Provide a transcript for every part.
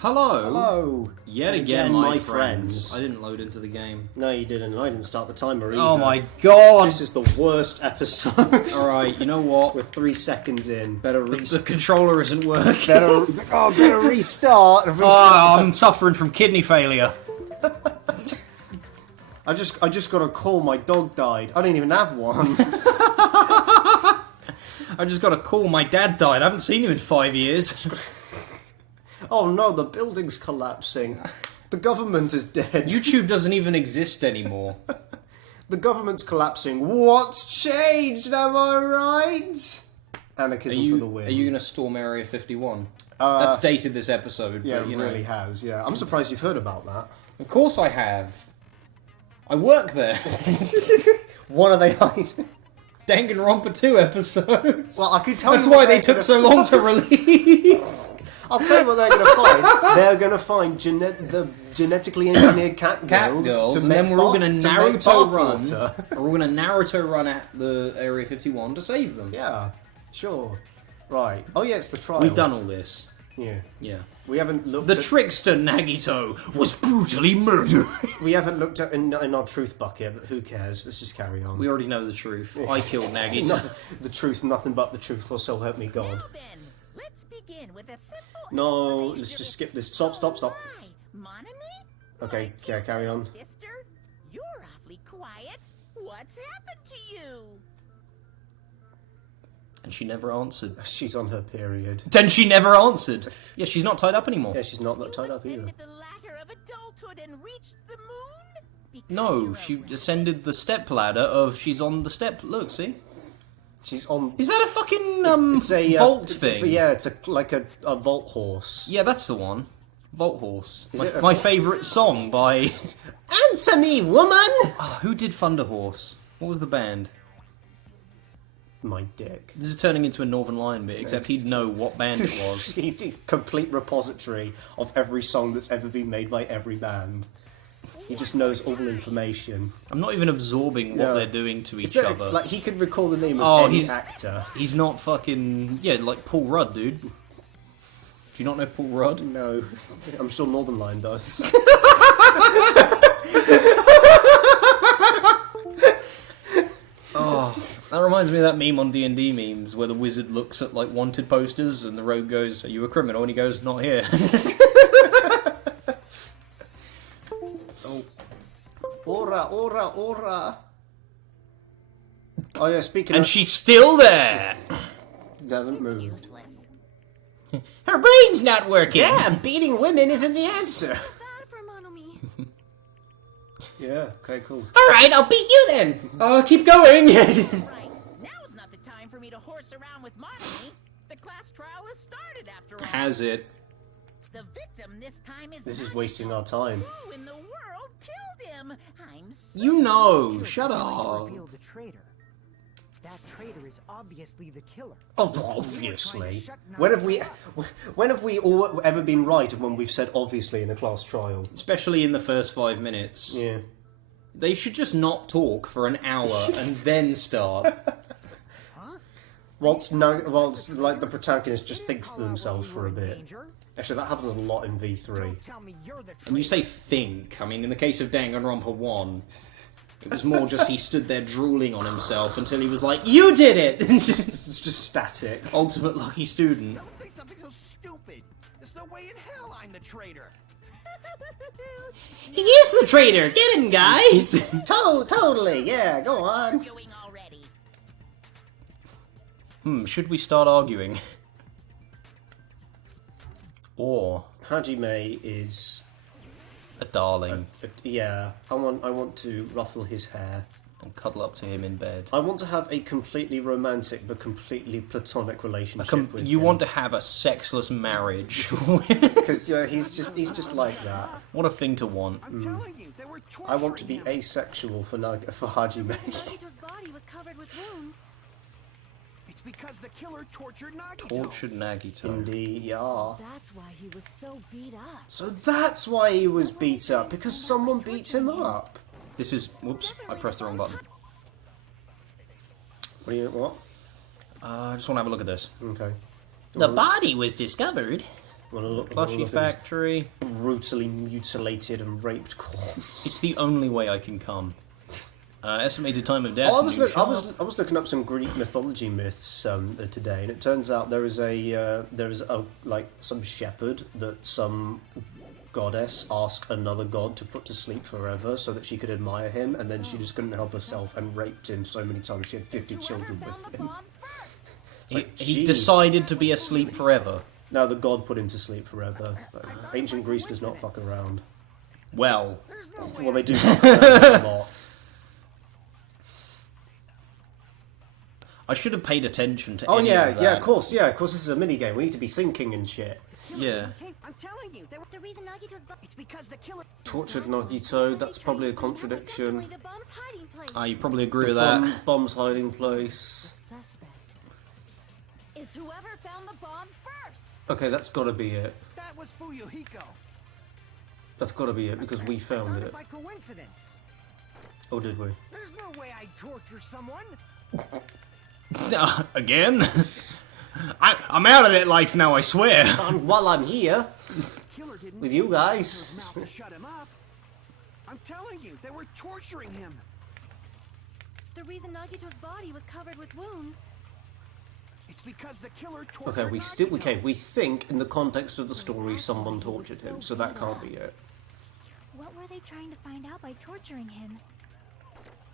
Hello. Hello. Yet again, my friends. I didn't load into the game. No, you didn't. I didn't start the timer either. Oh my god. This is the worst episode. Alright, you know what? We're 3 seconds in. Better The controller isn't working. Better restart. Oh, I'm suffering from kidney failure. I just got a call. My dog died. I didn't even have one. I just got a call. My dad died. I haven't seen him in 5 years. Oh no, the building's collapsing. The government is dead. YouTube doesn't even exist anymore. The government's collapsing. What's changed? Am I right? Anarchism for the win. Are you going to storm Area 51? That's dated this episode. Yeah, but, it really has. Yeah, I'm surprised you've heard about that. Of course I have. I work there. What are they hiding? Danganronpa 2 episodes. Well, I could tell That's you. That's why they took so long to release. I'll tell you what they're going to find. They're going to find the genetically engineered cat girls, and then we're all going to Naruto run. We're all going to Naruto run at the Area 51 to save them. Yeah, sure. Right. Oh yeah, it's the trial. We've done all this. Yeah. Yeah. We haven't looked. The at... trickster Nagito was brutally murdered. We haven't looked at in our truth bucket, but who cares? Let's just carry on. We already know the truth. I killed Nagito. The truth, nothing but the truth, or so help me God. Now then, let's begin with a simple No, explanation let's of just the skip this. Stop. Why, Mon ami? Okay, yeah, carry on. Sister, you're awfully quiet. What's happened to you? And she never answered. She's on her period. Then she never answered. Yeah, she's not tied up anymore. Yeah, she's not tied up either. The ladder of adulthood and reached the moon? Because No, you're she a ascended the step ladder of she's on the step. Look, see? She's on. Is that a fucking It's a vault thing? Yeah, it's like a vault horse. Yeah, that's the one. Vault Horse. Is it a My vault- favourite song by... Answer me, woman! Oh, who did Thunder Horse? What was the band? My dick. This is turning into a Northern Lion bit, except he'd know what band it was. Complete repository of every song that's ever been made by every band. He just knows all information. I'm not even absorbing what Yeah. they're doing to Is each that, other. like, he could recall the name of any he's- actor. He's not fucking... Yeah, like Paul Rudd, dude. Do you not know Paul Rudd? No, I'm sure Northern Line does. Oh, that reminds me of that meme on D&D memes where the wizard looks at like wanted posters and the rogue goes, "Are you a criminal?" and he goes, "Not here." Oh. Ora, ora, ora. Oh yeah, speaking And of... she's still there. doesn't move. useless. Her brain's not working. Damn, beating women isn't the answer. Bad for Mon ami. Yeah, okay, cool. All right, I'll beat you then. Keep going. Right, now's not the time for me to horse around with Mon ami. The class trial has started after all. Has it? The victim this time is This is Nagito. wasting our time. Who in the world killed him? I'm so You know. Killer Shut didn't up. reveal the traitor. That traitor is obviously the killer. Oh, obviously. When have we all ever been right when we've said obviously in a class trial? Especially in the first 5 minutes. Yeah. They should just not talk for an hour and then start. Whilst like the protagonist just thinks to themselves for a bit. Actually, that happens a lot in V3. And you say think. I mean, in the case of Danganronpa 1, it was more just he stood there drooling on himself until he was like, "You did it!" It's just static. Ultimate lucky student. Don't say something so stupid. There's no way in hell I'm the traitor. He is the traitor! Get him, guys! Totally, yeah, go on. Doing already. Should we start arguing? Or Hajime is... a darling yeah, I want to ruffle his hair. and cuddle up to him in bed. I want to have a completely romantic but completely platonic relationship with You him. want to have a sexless marriage. Because he's just like that. What a thing to want. I'm telling you, they were torturing I want to be him. asexual for Hajime. Nagito's body was covered with wounds. It's because the killer tortured Nagito. Tortured Nagito. Indeed, yeah. That's why he was so beat up. So that's why he was beat up, because someone beat him up. This is... Whoops, I pressed the wrong button. What? I just want to have a look at this. Okay. The body was discovered Plushie factory. Brutally mutilated and raped corpse. It's the only way I can come. Estimated time of death. Oh, I was looking up some Greek mythology myths today, and it turns out there is like some shepherd that some goddess asked another god to put to sleep forever so that she could admire him, and then she just couldn't help herself and raped him so many times she had 50 children with him. He decided to be asleep forever. No, the god put him to sleep forever. Ancient Greece does not fuck around. Well, They do fuck around a lot. I should have paid attention to. Oh any yeah, of that. yeah, of course, This is a mini game. We need to be thinking and shit. Yeah. I'm telling you, they were The reason Nagito's it's because the killer. Tortured Nagito. That's probably a contradiction. Definitely the bomb's hiding place. You probably agree with that. Bomb's hiding The place. suspect is whoever found the bomb first. Okay, that's got to be it. That was Fuyuhiko. That's got to be it because we found it. By coincidence. Oh, did we? There's no way I'd torture someone. Again? I'm out of that life now, I swear. And while I'm here Killer didn't with you his guys, mouth to shut him up. I'm telling you, they were torturing him. The reason Nagito's body was covered with wounds. It's because the killer tortured we think in the context of the story someone tortured him, so that can't be it. What were they trying to find out by torturing him?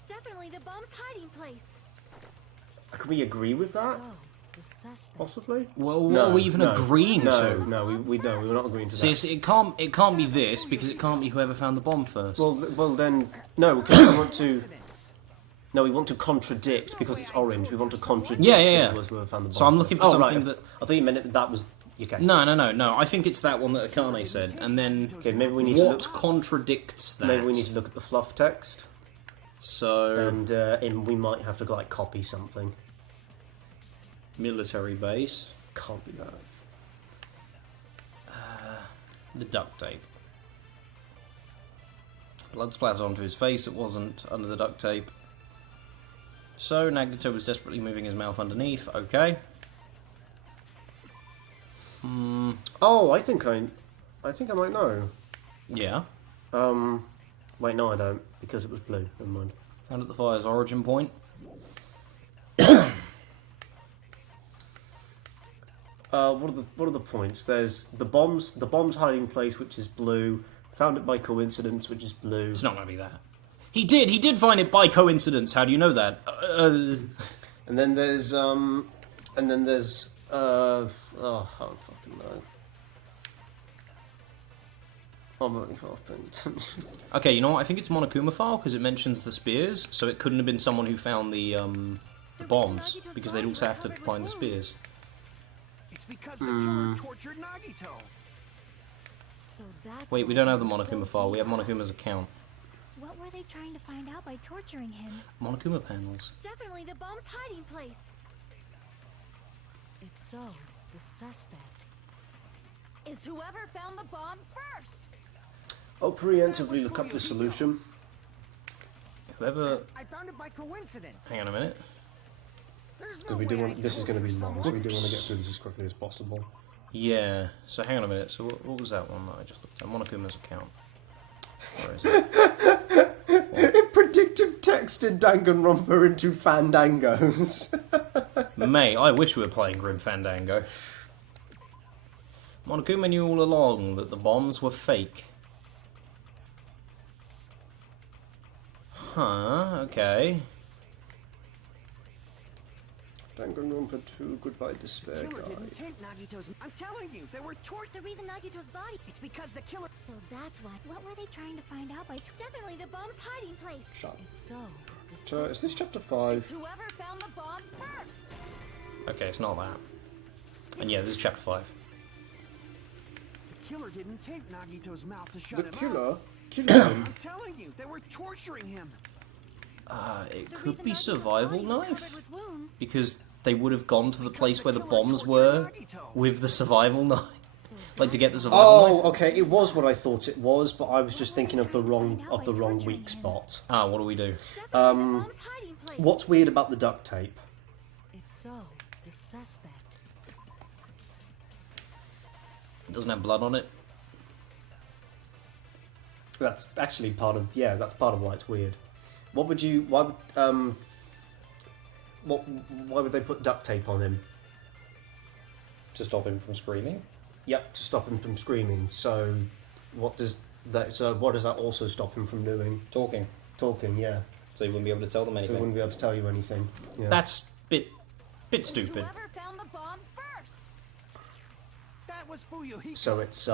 Definitely the bomb's hiding place. Can we agree with that? So, the suspect. Possibly. Well, what are we even agreeing no, to? No, we're not agreeing to See, that. it can't be this because it can't be whoever found the bomb first. Well, then no, because we want to. No, we want to contradict because it's orange. We want to contradict. Yeah. who was whoever found the bomb. So I'm looking for Oh, something right. that. I thought you meant that was. Okay. No. I think it's that one that Akane said, and then Okay, maybe we need to what look. contradicts that? Maybe we need to look at the fluff text, So and we might have to like copy something. military base, Can't be that. the duct tape. Blood splatters onto his face. It wasn't under the duct tape. So Nagito was desperately moving his mouth underneath. Okay. Oh, I think I might know. Yeah. Wait, no, I don't because it was blue. Never mind. Found at the fire's origin point. What are the points? There's the bomb's hiding place, which is blue. Found it by coincidence, which is blue. It's not going to be that. He did find it by coincidence. How do you know that? And then there's oh, I don't fucking know. I'm only half paying attention. Okay, you know what? I think it's Monokuma file because it mentions the spears, so it couldn't have been someone who found the bombs because they'd also have to find the spears. It's because the killer tortured Nagito. So that's Wait, we why don't have the he was so Monokuma file. We have beat up. Monokuma's account. What were they trying to find out by torturing him? Monokuma panels. Definitely the bomb's hiding place. If so, the suspect is whoever found the bomb first. I'll preemptively look up the solution. Whoever. I found it by coincidence. Hang on a minute. There's no Because we do way want. I'd This is going to be torture long, so we do want to get through this as quickly as possible. Yeah. So hang on a minute. So what was that one that I just looked at? Monokuma's account. Where is it? It predictive texted Danganronpa into Fandangos. Mate, I wish we were playing Grim Fandango. Monokuma knew all along that the bombs were fake. Huh, okay. Danganronpa 2, Goodbye Despair Killer Guy. didn't take Nagito's. I'm telling you, they were tortured. The reason Nagito's body. It's because the killer. So that's why. What were they trying to find out by? Definitely the bomb's hiding place. Shut up. If so, the Is suspect this chapter is 5? whoever found the bomb first. Okay, it's not that. And yeah, this is chapter 5. The killer didn't take Nagito's mouth to shut The him killer up. killed him. I'm telling you, they were torturing him. It The could reason be Nagito's survival body was knife. covered with wounds. Because they would have gone to the place the where the killer bombs tortured were Nagito. with the survival knife. So Like to get the that's survival Oh, knife. okay. It was what I thought it was, but I was just thinking of the wrong weak spot. Ah, what do we do? definitely the bomb's hiding place. What's weird about the duct tape? If so, the suspect Doesn't have blood on it. That's actually part of that's part of why it's weird. What would you why would they put duct tape on him? To stop him from screaming? Yep, to stop him from screaming. So what does that also stop him from doing? Talking. Talking, yeah. So he wouldn't be able to tell them So anything. he wouldn't be able to tell you anything. Yeah. That's bit stupid. Whoever found the bomb first. That was Fuyuhiko. So it's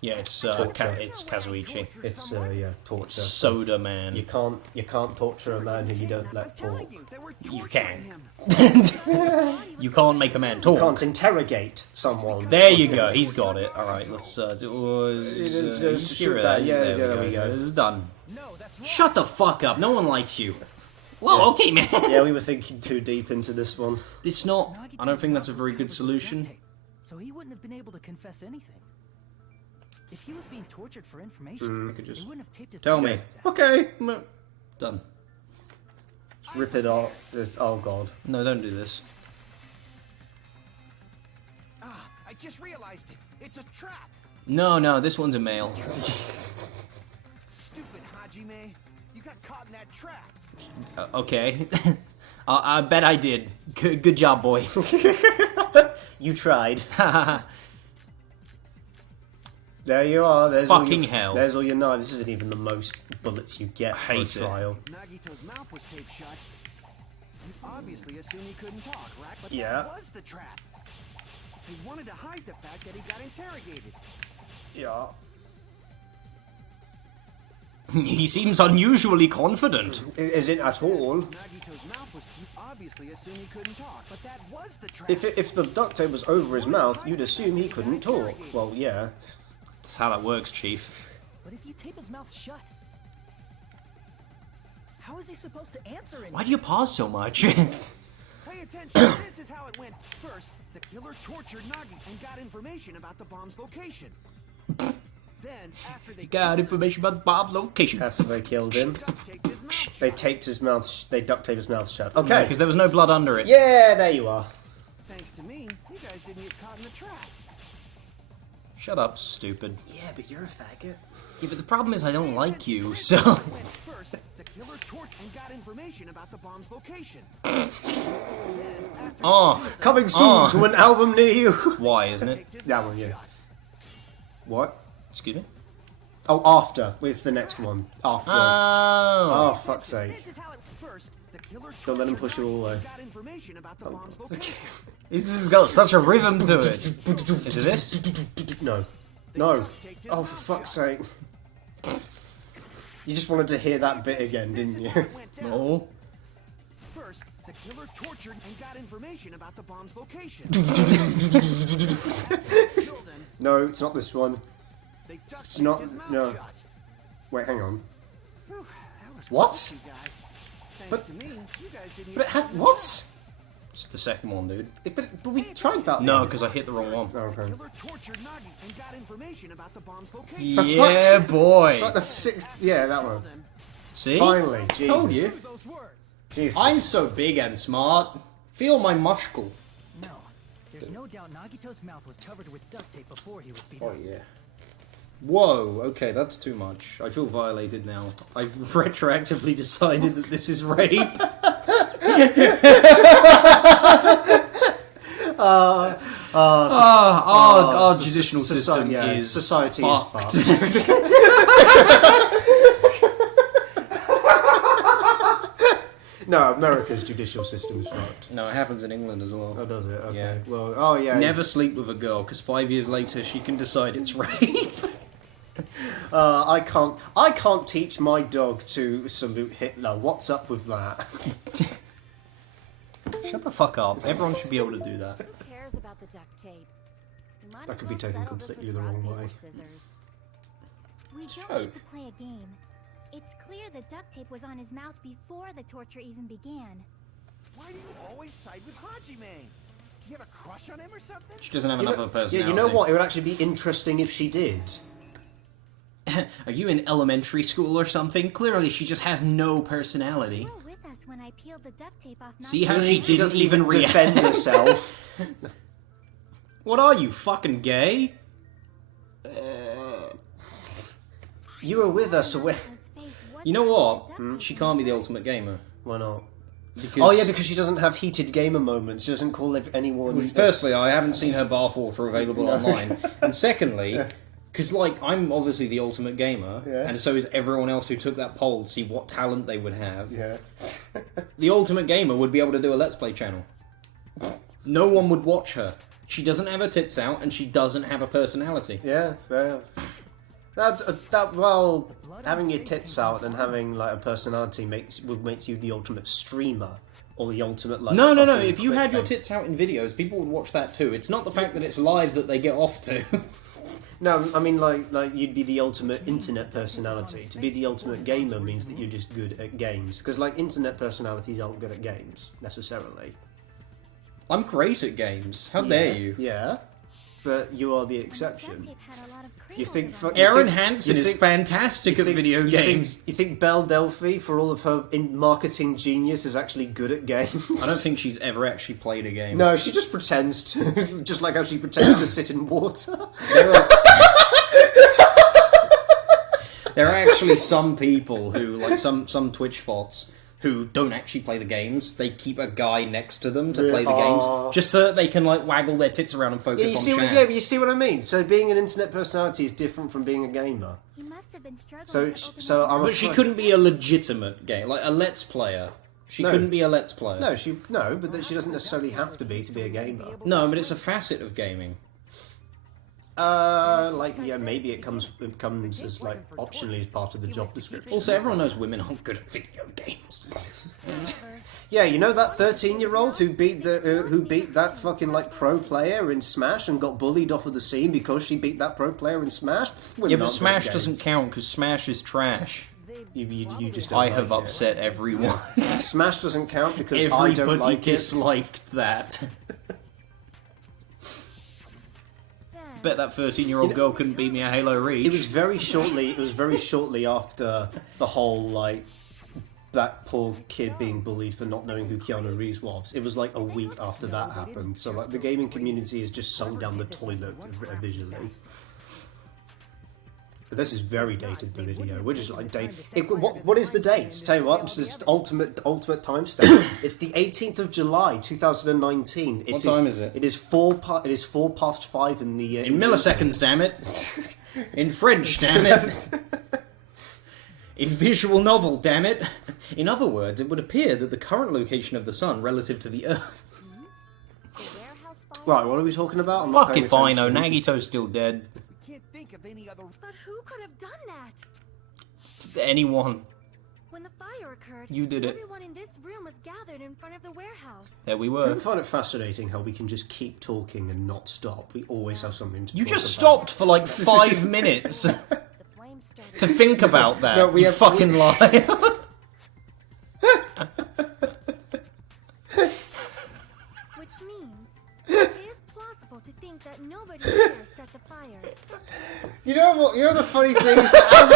Yeah, it's Torture. it's Kazuichi. it's torture. It's Soda Man. You can't torture a man who you don't let I'm telling talk. you, they were You torturing can. him. You can't make a man You talk. can't interrogate someone. There you go. He's got it. All right, let's Just shoot that. Yeah, there we go. This is done. No, that's wrong. Shut the fuck up. No one likes you. Whoa, okay, man. Yeah, we were thinking too deep into this one. It's not. I don't think that's a very good solution. So he wouldn't have been able to confess anything. If he was being tortured for information, I could just they wouldn't have taped his tell mouth me. like that. Okay, done. Rip it off. Oh god. No, don't do this. Ah, I just realized it. It's a trap. No, this one's a male. Stupid Hajime. You got caught in that trap. Okay. I bet I did. Good job, boy. You tried. There you are. There's Fucking hell. There's all your knives. This isn't even the most bullets you get for a hate it. trial. Nagito's mouth was taped shut. You obviously assumed he couldn't talk, right? But Yeah. that was the trap. He wanted to hide the fact that he got interrogated. Yeah. He seems unusually confident. Isn't at all. Nagito's mouth was. You obviously assumed he couldn't talk, but that was the trap. If the duct tape was over his mouth, you'd assume he couldn't talk. Well, yeah. That's how that works, Chief. But if you tape his mouth shut, how is he supposed to answer anything? Why do you pause so much? Pay attention. This is how it went. First, the killer tortured Nagi and got information about the bomb's location. Then, after they Got information about Bob's location. After they killed him, duct taped his mouth shut. they taped his mouth. They duct taped his mouth shut. Okay. Because there was no blood under it. Yeah, there you are. Thanks to me, you guys didn't get caught in the trap. Shut up, stupid. Yeah, but you're a faggot. Yeah, but the problem is I don't like you, so... First, the killer tortured and got information about the bomb's location. Oh, Coming soon to an album near you. why, isn't it? That one, yeah. What? Excuse me? Oh, after. It's the next one. After. Oh. Oh, fuck's sake. This is how it first, the killer Don't let him push you all the way. got information about the bomb's location. This has got such a rhythm to it. Is it this? No. No. Oh, for fuck's sake. You just wanted to hear that bit again, didn't you? No. First, the killer tortured and got information about the bomb's location. No, it's not this one. They duct It's taped not. his mouth No. shut. Wait, hang on. Whew, that was What? close, you guys. Thanks But- to me, you guys didn't But it get has. caught in the What? It's the second one, dude. But we tried that. No, one. because I hit the wrong one. Oh, okay. Killer tortured Nagi and got information about the bomb's location. For fuck's Yeah, sake. boy. It's like the sixth. Yeah, that one. See? Finally, Jesus. Told you. Those words. Jesus. I'm so big and smart. Feel my mushkle. No. There's no doubt Nagito's mouth was covered with duct tape before he was beaten. Oh, yeah. Whoa, okay, that's too much. I feel violated now. I've retroactively decided that this is rape. Our judicial system is society fucked. is fucked. No, America's judicial system is fucked. No, it happens in England as well. Oh, does it? Okay. Yeah. Well, oh yeah. Never sleep with a girl, because 5 years later she can decide it's rape. I can't teach my dog to salute Hitler. What's up with that? Shut the fuck up. Everyone should be able to do that. Who cares about the duct tape? We might That as could be well taken settle this completely with the rock, wrong paper, way. scissors. We don't true. need to play a game. It's clear the duct tape was on his mouth before the torture even began. Why do you always side with Hajime? Do you have a crush on him or something? She doesn't have enough of a personality. Yeah, you know what? It would actually be interesting if she did. Are you in elementary school or something? Clearly she just has no personality. You were with us when I peeled the duct tape off. See how Nagito's she mouth. She doesn't even defend react. herself. What are you, fucking gay? You were with us. Why You know what? She can't be the ultimate gamer. not? Because, Oh yeah, because she doesn't have heated gamer moments. She doesn't call anyone. Firstly, I haven't seen her bathwater available online. And secondly, because, like, I'm obviously the ultimate gamer, Yeah. and so is everyone else who took that poll to see what talent they would have. Yeah. The ultimate gamer would be able to do a Let's Play channel. No one would watch her. She doesn't have her tits out, and she doesn't have a personality. Yeah, fair. Having your tits out and having like a personality would make you the ultimate streamer or the ultimate like. No. fucking If you had your clickbait. tits out in videos, people would watch that too. It's not the fact that it's live that they get off to. No, I mean like you'd be the ultimate internet personality. To be the ultimate gamer means that you're just good at games. Because like internet personalities aren't good at games necessarily. I'm great at games. How dare you? Yeah, but you are the exception. You think Erin Hansen is fantastic at video games. You think Belle Delphi, for all of her marketing genius, is actually good at games? I don't think she's ever actually played a game. No, she just pretends to. Just like how she pretends to sit in water. There are actually some people who, like some Twitch bots, who don't actually play the games. They keep a guy next to them to play the games, just so that they can like waggle their tits around and focus on chat. But you see what I mean. So being an internet personality is different from being a gamer. You must have been struggling So, to open so up I'm. But she afraid- couldn't be a legitimate game, like a Let's Player. She No. couldn't be a Let's Player. No, but that she doesn't necessarily have to be a gamer. No, but it's a facet of gaming. Maybe it comes as like optionally as part of the job description. Also, everyone knows women aren't good at video games. Yeah, you know that 13-year-old who beat that fucking like pro player in Smash and got bullied off of the scene because she beat that pro player in Smash? Women Yeah, but aren't good Smash at doesn't games. count because Smash is trash. You just don't I like have it. upset everyone. Smash doesn't count because I don't Everybody like it. disliked that. Bet that 13-year-old girl couldn't beat me at Halo Reach. It was very shortly after the whole like that poor kid being bullied for not knowing who Keanu Reeves was. It was like a week after that happened. So like the gaming community is just sunk down the toilet visually. This is very dated, the video. We're just like date. What is the date? Tell you what, just ultimate timestamp. It's the 18th of July, 2019. What time is it? It is 5:04 in the. In milliseconds, damn it. In French, damn it. In visual novel, damn it. In other words, it would appear that the current location of the sun relative to the Earth. Right, what are we talking about? I'm not Fuck paying if I know, attention. Nagito's still dead. Can't think of any other. But who could have done that? Anyone. When the fire occurred, You did it. everyone in this room was gathered in front of the warehouse. There we I were. find it fascinating how we can just keep talking and not stop. We always have something to You talk just about. stopped for like 5 minutes The flames started. to think about that. No, we you have- fucking liar. Which means it is plausible to think that nobody here set the fire. You know what? You know the funny thing is that as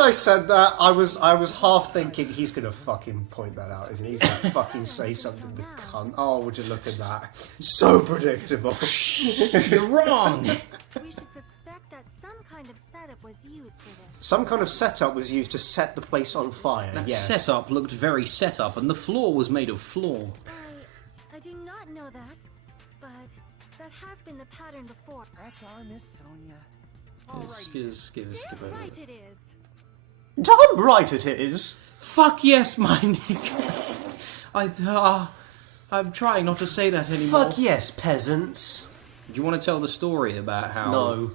I said that, I was half thinking he's gonna fucking point that out, isn't he? He's gonna fucking say something. The cunt. Oh, would you look at that? So predictable. You're wrong. We should suspect that some kind of setup was used for this. Some kind of setup was used to set the place on fire. That yes. setup looked very set up, and the floor was made of floor. I do not know that, but that has been the pattern before. That's our Miss Sonia. Skip Damn over right it. it is. Damn right it is. Fuck yes, my Nick. I'm trying not to say that anymore. Fuck yes, peasants. Do you want to tell the story about how No.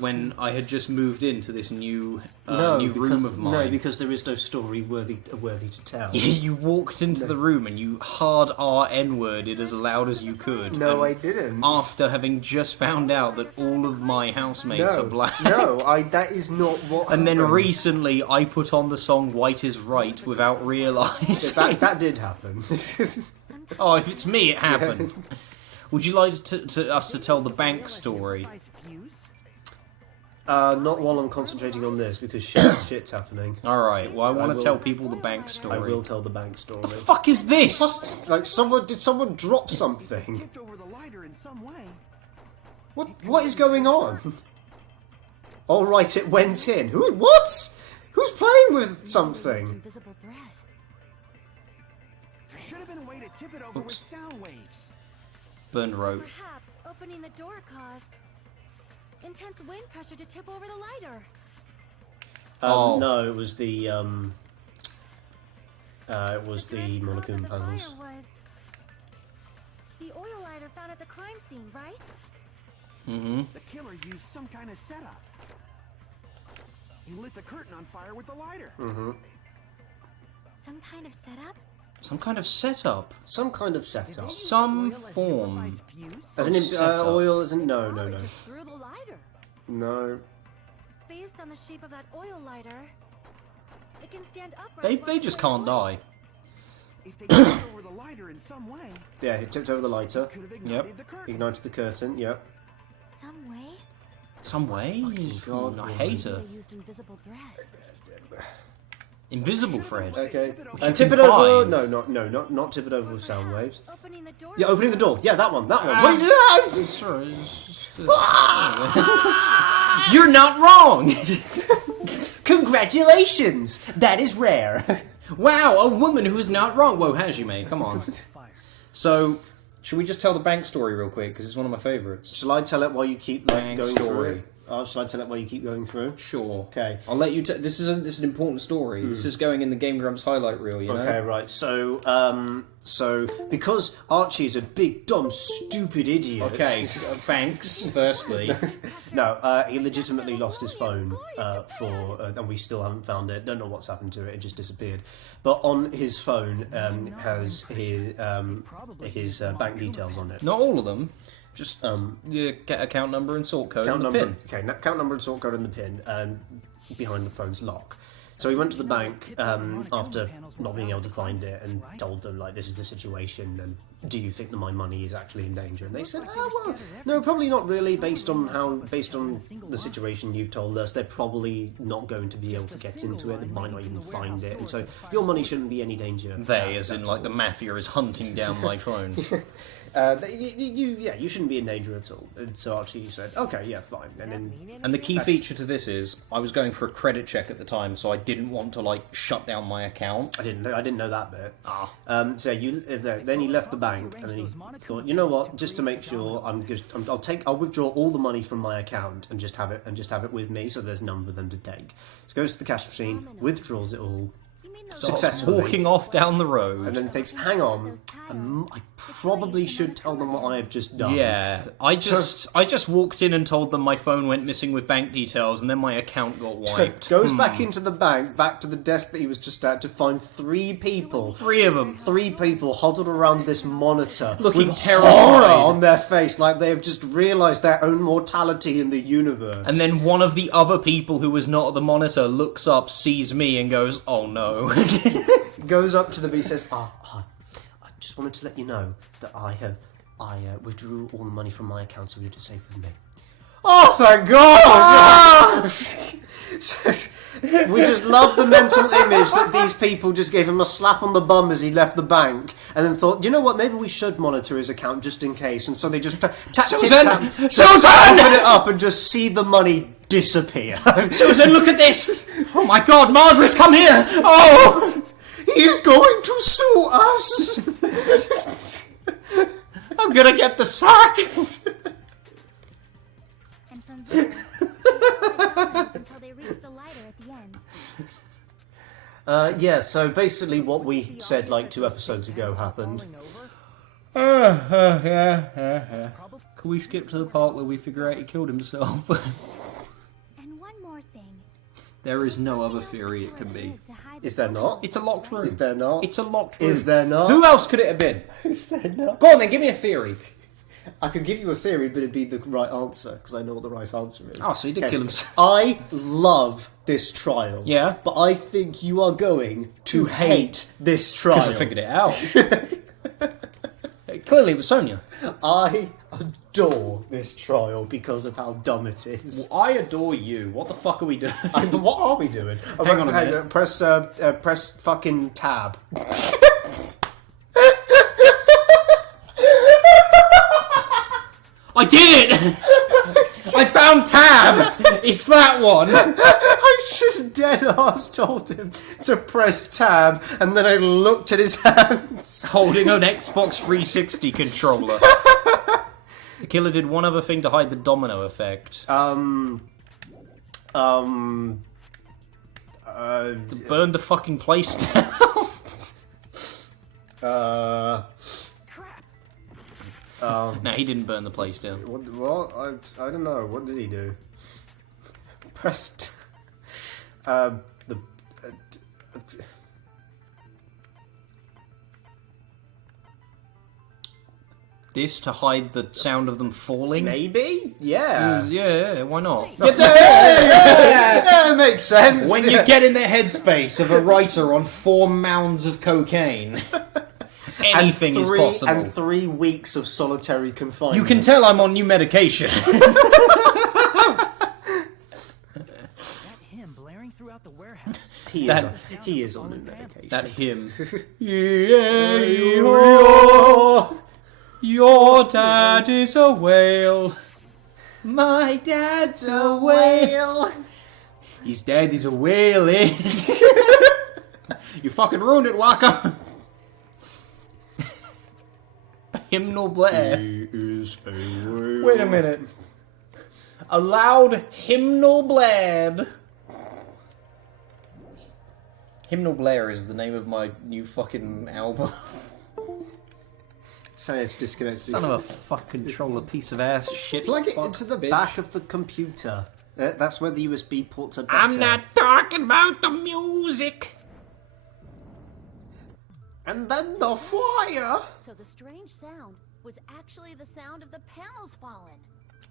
when I had just moved into this new Because, room of mine? no, because there is no story worthy to tell. You walked into the room and you hard N-worded as loud as you could. No, I and didn't. After having just found out that all of my housemates are black. No, that is not what. And then happened. recently I put on the song White is Right without realising. that did happen. Oh, if it's me, it happened. Would you like us to tell the bank story? Not while I'm concentrating on this because shit's happening. Alright, well I want to will- tell people the bank I story. will tell the bank story. The fuck is this? Like did someone drop something? Tipped over the lighter in some way. What is going on? All right, it went in. Who? What? Who's playing with something? Invisible thread. There should have been a way to tip it over with sound waves. Burned rope. Perhaps opening the door caused intense wind pressure to tip over the lighter. No, it was the Monochrome The panels. fire was the oil lighter found at the crime scene, right? Mm-hmm. The killer used some kind of setup. He lit the curtain on fire with the lighter. Mm-hmm. Some kind of setup? Some kind of setup. Some kind of setup. Some form. As in setup. oil, as in no. Just through the lighter. No. Based on the shape of that oil lighter, it can stand upright. They just can't die. If they tipped over the lighter in some way, Yeah, he tipped over the lighter, could have ignited the curtain. ignited the curtain, yep. Some way? Some way. God, I hate her. They used invisible thread. Invisible thread. Okay. Should And tip it over. combine. Not tip it over with sound waves. Opening the door. Yeah, opening the door. Yeah, that one. What are you doing? Sorry, You're not wrong. Congratulations! That is rare. Wow, a woman who is not wrong. Whoa, Hajime, come on. So, should we just tell the bank story real quick? Because it's one of my favourites. Shall I tell it while you keep Bank going through story. it? Shall I tell it while you keep going through? Sure. Okay. I'll let you. This is an important story. This is going in the Game Grumps highlight reel. You know. Okay, right. So because Archie is a big, dumb, stupid idiot. Okay. Thanks. Firstly. No, he legitimately lost his phone and we still haven't found it. Don't know what's happened to it. It just disappeared. But on his phone has his bank details on it. Not all of them. Just the account number and sort code and the pin. Okay, account number and sort code and the pin behind the phone's lock. So he went to the bank after not being able to find it and told them, like, this is the situation and do you think that my money is actually in danger? And they said, oh, well, no, probably not really. Based on the situation you've told us, they're probably not going to be able to get into it. They might not even find it. And so your money shouldn't be any danger. They, as in, like, the mafia is hunting down my phone. You shouldn't be in danger at all. And so Archie said, okay, yeah, fine. And then And the key feature to this is, I was going for a credit check at the time, so I didn't want to, like, shut down my account. I didn't know that bit. Then he left the bank, and then he thought, you know what? Just to make sure, I'll withdraw all the money from my account and just have it with me, so there's none for them to take. So goes to the cash machine, withdraws it all successfully, Walking off down the road. and then thinks, hang on, I probably should tell them what I have just done. Yeah, I just walked in and told them my phone went missing with bank details, and then my account got wiped. Goes back into the bank, back to the desk that he was just at, to find three people. Three of them. Three people huddled around this monitor, Looking with terrified. horror on their face, like they have just realised their own mortality in the universe. And then one of the other people who was not at the monitor looks up, sees me, and goes, "Oh no!" goes up to them and he says, I just wanted to let you know that I withdrew all the money from my account, so you're safe with me. Oh, thank God! We just love the mental image that these people just gave him a slap on the bum as he left the bank, and then thought, you know what, maybe we should monitor his account just in case. And so they just Susan! open it up and just see the money disappear. Susan, look at this! Oh my God, Margaret, come here! Oh! He is going to sue us! I'm gonna get the sack! And from there, until they reached the lighter at the end. Yeah, so basically what we said like 2 episodes ago happened. Yeah. Can we skip to the part where we figure out he killed himself? And one more thing. There is no other theory it could be. Is there not? It's a locked room. Is there not? It's a locked room. Is there not? Who else could it have been? Is there not? Go on then, give me a theory. I could give you a theory, but it'd be the right answer, because I know what the right answer is. Oh, so he did Okay. kill himself. I love this trial. Yeah. But I think you are going to hate this trial. Because I figured it out. Clearly it was Sonia. I adore this trial because of how dumb it is. I adore you. What the fuck are we doing? What are we doing? Hang on a minute. Press fucking tab. I did it! I found tab! It's that one! I should have dead ass told him to press tab, and then I looked at his hands. Holding an Xbox 360 controller. The killer did one other thing to hide the domino effect. Burned Burned the fucking place down. Crap. No, he didn't burn the place down. What? I don't know. What did he do? Pressed. This to hide the sound of them falling? Maybe? Yeah. Yeah, why not? Yeah, it makes sense. When you get in the headspace of a writer on 4 mounds of cocaine, anything is possible. And 3 weeks of solitary confinement. You can tell I'm on new medication. That hymn blaring throughout the warehouse. He is on new medication. That hymn. Your dad is a whale. My dad's a whale. His dad is a whale, eh? You fucking ruined it, Waka. Hymnal blare. He is a whale. Wait a minute. A loud hymnal blab. Hymnal Blair is the name of my new fucking album. So it's disconnected. Son of a fuck controller, piece of ass shit. Plug it fuck into the bitch. back of the computer. That's where the USB ports are better. I'm not talking about the music. And then the fire. So the strange sound was actually the sound of the panels falling.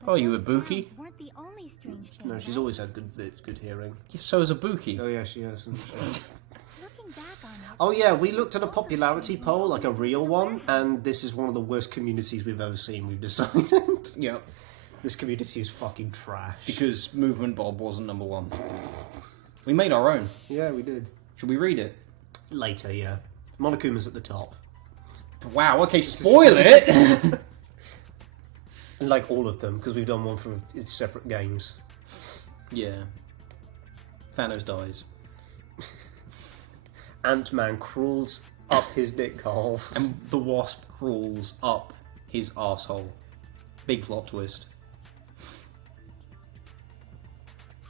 Oh, you those Ibuki? sounds weren't the only strange thing. No, she's always had good hearing. Yeah, so is Ibuki. Oh yeah, she has. Looking back on it, Oh yeah, we looked at a popularity poll, like a real one, and this is one of the worst communities we've ever seen. We've decided. Yeah. This community is fucking trash. Because Movement Bob wasn't #1. We made our own. Yeah, we did. Should we read it? Later, yeah. Monokuma's at the top. Wow, okay, spoil it! And like all of them, because we've done one from its separate games. Yeah. Thanos dies. Ant-Man crawls up his dick hole. And the Wasp crawls up his arsehole. Big plot twist.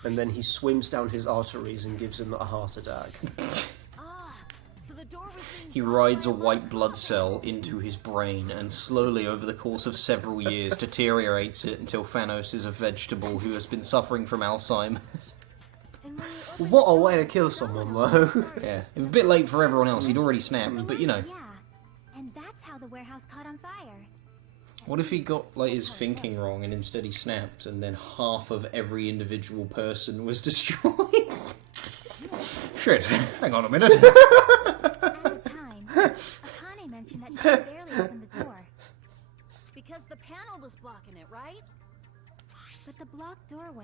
And then he swims down his arteries and gives him a heart attack. so the door was being He rides a white blood cell into his brain and slowly, over the course of several years, deteriorates it until Thanos is a vegetable who has been suffering from Alzheimer's. and when he opened What a the door, way to kill someone, though. Yeah, it was a bit late for everyone else. He'd already snapped, but you know. Yeah, and that's how the warehouse caught on fire. What if he got like his thinking wrong and instead he snapped and then half of every individual person was destroyed? Shit, hang on a minute. At the time, Akane mentioned that she could barely open the door. Because the panel was blocking it, right? But the blocked doorway,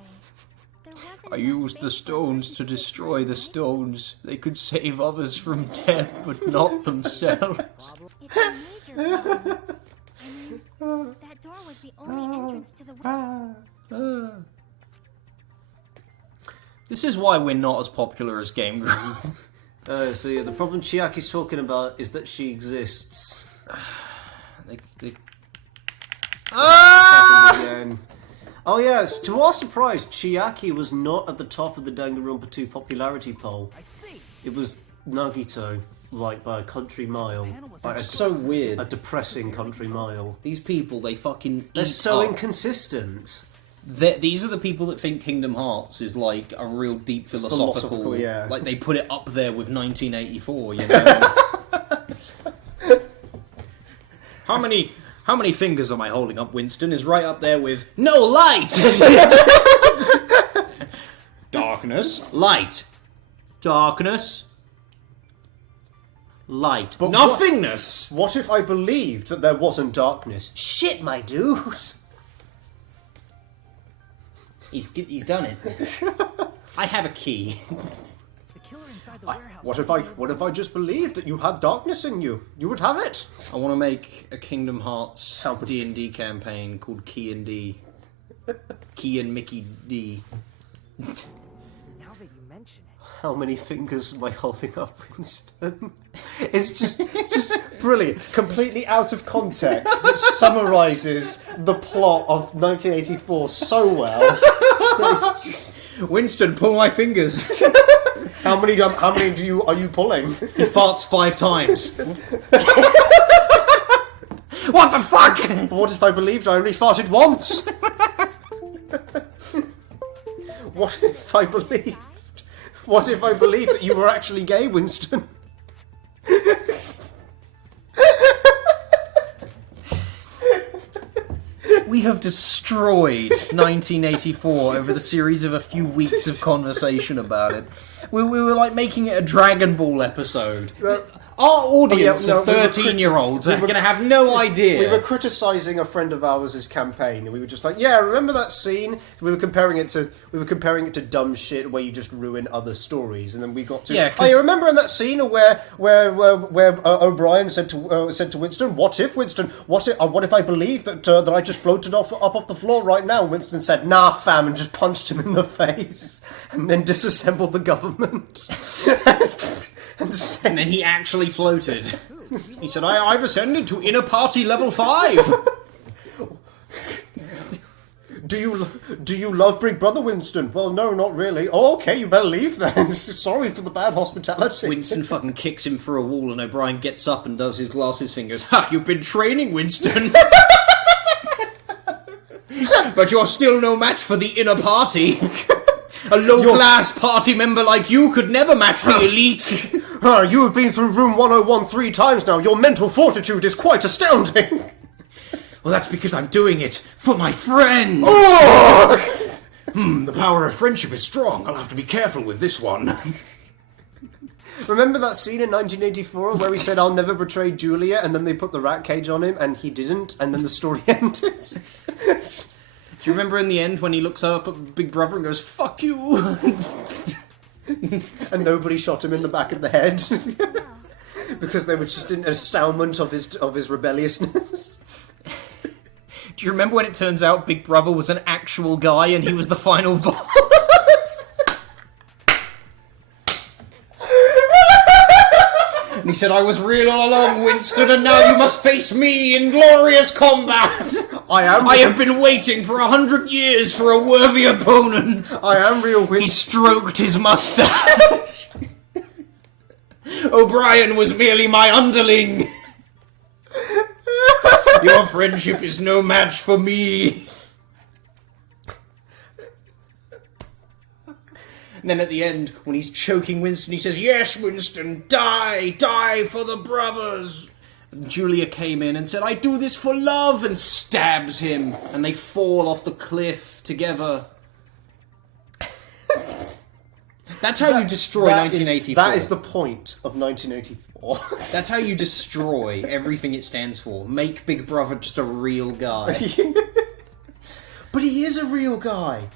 there wasn't I enough used the space for stones her to get destroy through, the right? stones. They could save others from death, but not themselves. It's a major problem. I mean, that door was the only entrance to the warehouse. This is why we're not as popular as Game Group. So yeah, the problem Chiaki's talking about is that she exists. They... Happened again. Oh yes, to our surprise, Chiaki was not at the top of the Danganronpa 2 popularity poll. I see. It was Nagito, like by a country mile. By It's so a weird. depressing country mile. These people, they fucking They're eat so up. inconsistent. These are the people that think Kingdom Hearts is like a real deep philosophical... yeah. Like they put it up there with 1984, you know? How many fingers am I holding up, Winston? Is right up there with no light! Darkness, light. Darkness, light. But Nothingness! What if I believed that there wasn't darkness? Shit, my dude! He's done it. I have a key. The killer inside the warehouse. What if I just believed that you had darkness in you? You would have it. I want to make a Kingdom Hearts How would- D&D campaign called Key and D. Key and Mickey D. Now that you mention it. How many fingers am I holding up, Winston? It's just brilliant. Completely out of context, but summarizes the plot of 1984 so well. That it's just- Winston, pull my fingers. How many are you pulling? He farts 5 times. What the fuck? What if I believed I only farted once? What if I believed? What if I believed that you were actually gay, Winston? We have destroyed 1984 over the series of a few weeks of conversation about it. We were like making it a Dragon Ball episode. Our audience of 13-year-olds are going to have no idea. We were criticising a friend of ours' campaign, and we were just like, "Yeah, remember that scene?" We were comparing it to dumb shit where you just ruin other stories, and then we got to. Yeah, oh, you remember in that scene where O'Brien said to Winston, "What if Winston? What if I believe that I just floated up off the floor right now?" And Winston said, "Nah, fam," and just punched him in the face, and then disassembled the government. And then he actually floated. He said, I've ascended to inner party level 5. Do you love Big Brother, Winston? Well, no, not really. Oh, okay, you better leave then. Sorry for the bad hospitality. Winston fucking kicks him through a wall, and O'Brien gets up and does his glasses fingers. Ha, you've been training, Winston. But you're still no match for the inner party. A low-class party member like you could never match the elite. You have been through room 101 3 times now. Your mental fortitude is quite astounding. Well, that's because I'm doing it for my friends. Oh! The power of friendship is strong. I'll have to be careful with this one. Remember that scene in 1984 where we said, "I'll never betray Julia," and then they put the rat cage on him, and he didn't, and then the story ended? Do you remember in the end when he looks up at Big Brother and goes, "Fuck you"? And nobody shot him in the back of the head. Because they were just in astoundment of his rebelliousness. Do you remember when it turns out Big Brother was an actual guy and he was the final boss? And he said, "I was real all along, Winston, and now you must face me in glorious combat. I have been waiting for 100 years for a worthy opponent." I am real Winston. He stroked his mustache. O'Brien was merely my underling. Your friendship is no match for me. And then at the end, when he's choking Winston, he says, "Yes, Winston, die for the brothers." And Julia came in and said, "I do this for love," and stabs him. And they fall off the cliff together. That's how you destroy 1984. That is the point of 1984. That's how you destroy everything it stands for. Make Big Brother just a real guy. But he is a real guy.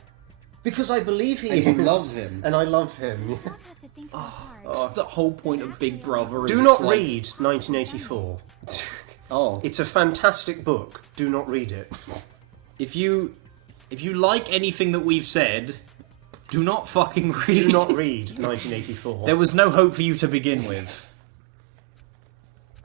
Because I believe he is. And you love him. And I love him. You don't have to think so hard. That's the whole point of Big Brother. Do not read 1984. Oh. It's a fantastic book. Do not read it. If you like anything that we've said, do not fucking read Do not read 1984. There was no hope for you to begin with.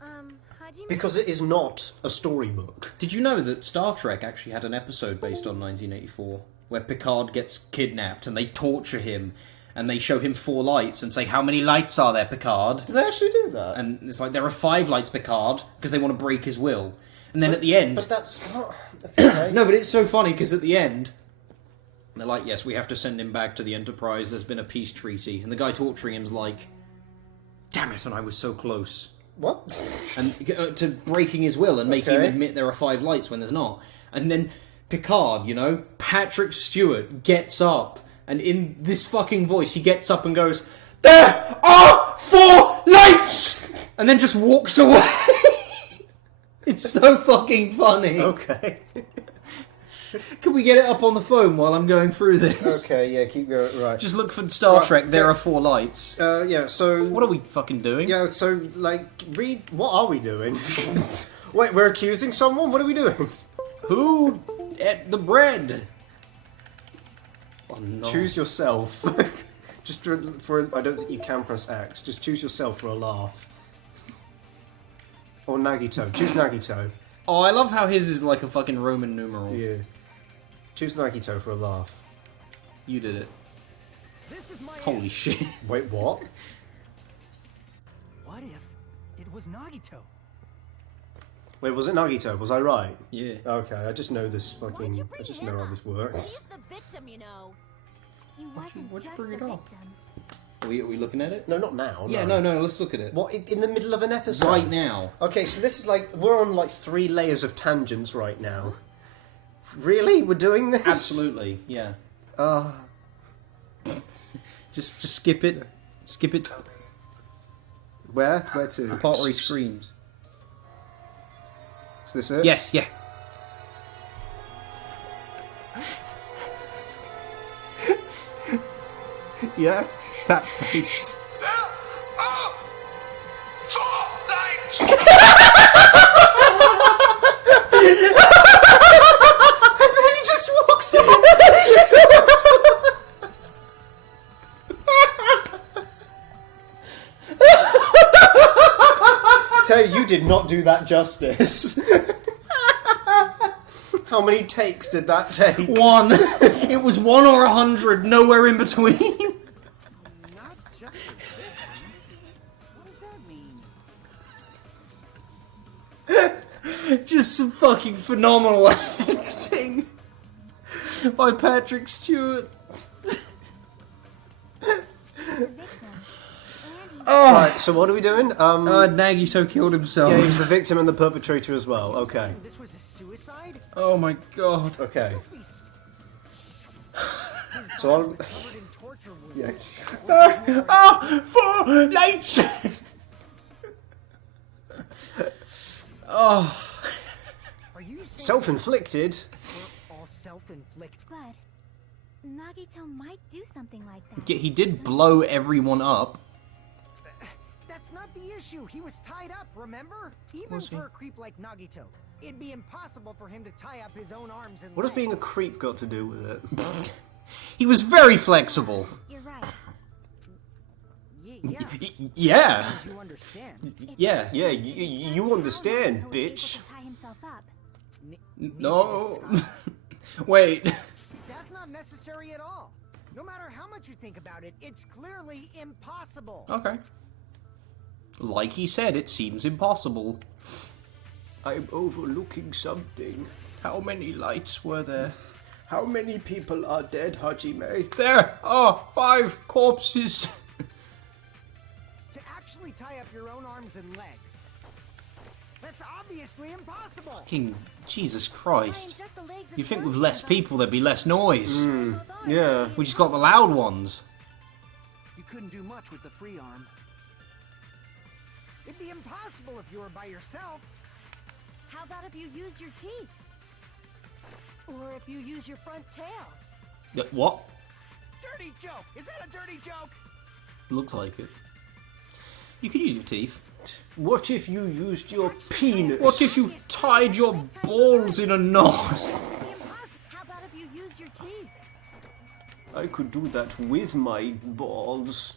Hajime? Because it is not a storybook. Did you know that Star Trek actually had an episode based on 1984? Where Picard gets kidnapped and they torture him and they show him 4 lights and say, "How many lights are there, Picard?" Did they actually do that? And it's like, "There are 5 lights, Picard," because they want to break his will. And then at the end... But that's... Okay. No, but it's so funny because at the end, they're like, "Yes, we have to send him back to the Enterprise. There's been a peace treaty." And the guy torturing him's like, "Damn it, and I was so close." What? And to breaking his will and making him admit there are 5 lights when there's not. And then Picard, Patrick Stewart gets up, and in this fucking voice, he gets up and goes, "There are 4 lights!" And then just walks away. It's so fucking funny. Okay. Can we get it up on the phone while I'm going through this? Okay, yeah, keep going. Right. Just look for Star Trek, there are 4 lights. Yeah, so... What are we fucking doing? Yeah, so, read... What are we doing? Wait, we're accusing someone? What are we doing? Who ate the bread? Oh, no. Choose yourself. Just I don't think you can press X. Just choose yourself for a laugh. Or Nagito. Choose Nagito. Oh, I love how his is like a fucking Roman numeral. Yeah. Choose Nagito for a laugh. You did it. This is my Holy shit. Wait, what? What if it was Nagito? Wait, was it Nagito? Was I right? Yeah. Okay, I just know this fucking... I just know how this works. He's the victim, you know. He wasn't what'd you just bring the it up? victim. Are we looking at it? No, not now. Yeah, no, let's look at it. What, in the middle of an episode? Right now. Okay, so this is like... We're on like 3 layers of tangents right now. Really? We're doing this? Absolutely, yeah. Just skip it. Skip it to Where? Where the to? part where he screams. Is this it? Yes, yeah. Yeah? That face. And then he just walks off. Tell you did not do that justice. How many takes did that take? 1. It was 1 or 100, nowhere in between. Not just the victim. What does that mean? Just some fucking phenomenal acting by Patrick Stewart. The victim. And he Right, so what are we doing? Nagito killed himself. Yeah, he was the victim and the perpetrator as well. Okay. This was a suicide? Oh my god. Okay. Be s- So I'll... covered in torture wounds. Yeah. For lights. Are you saying Self-inflicted? we're all self-inflicted? but Nagito might do something like that. Yeah, he did blow everyone up. That's not the issue. He was tied up, remember? Even Was he? for a creep like Nagito, it'd be impossible for him to tie up his own arms and What has legs. being a creep got to do with it? He was very flexible. You're right. Yeah, Yeah. you understand. Yeah. Yeah, you understand, Nagito was able bitch. to tie himself up. No. Wait. That's not necessary at all. No matter how much you think about it, it's clearly impossible. Okay. Like he said, it seems impossible. I'm overlooking something. How many lights were there? How many people are dead, Hajime? There are 5 corpses. To actually tie up your own arms and legs. That's obviously impossible. Fucking Jesus Tying Christ. just the legs is You'd think one with thing, less but people there'd be less noise. both arms Yeah. We just got the loud ones. You couldn't do much with the free arm. It'd be impossible if you were by yourself. How about if you use your teeth? Or if you use your front tail? What? Dirty joke! Is that a dirty joke? Looks like it. You could use your teeth. What if you used your penis? What if you tied your balls in a knot? Impossible. How about if you use your teeth? I could do that with my balls.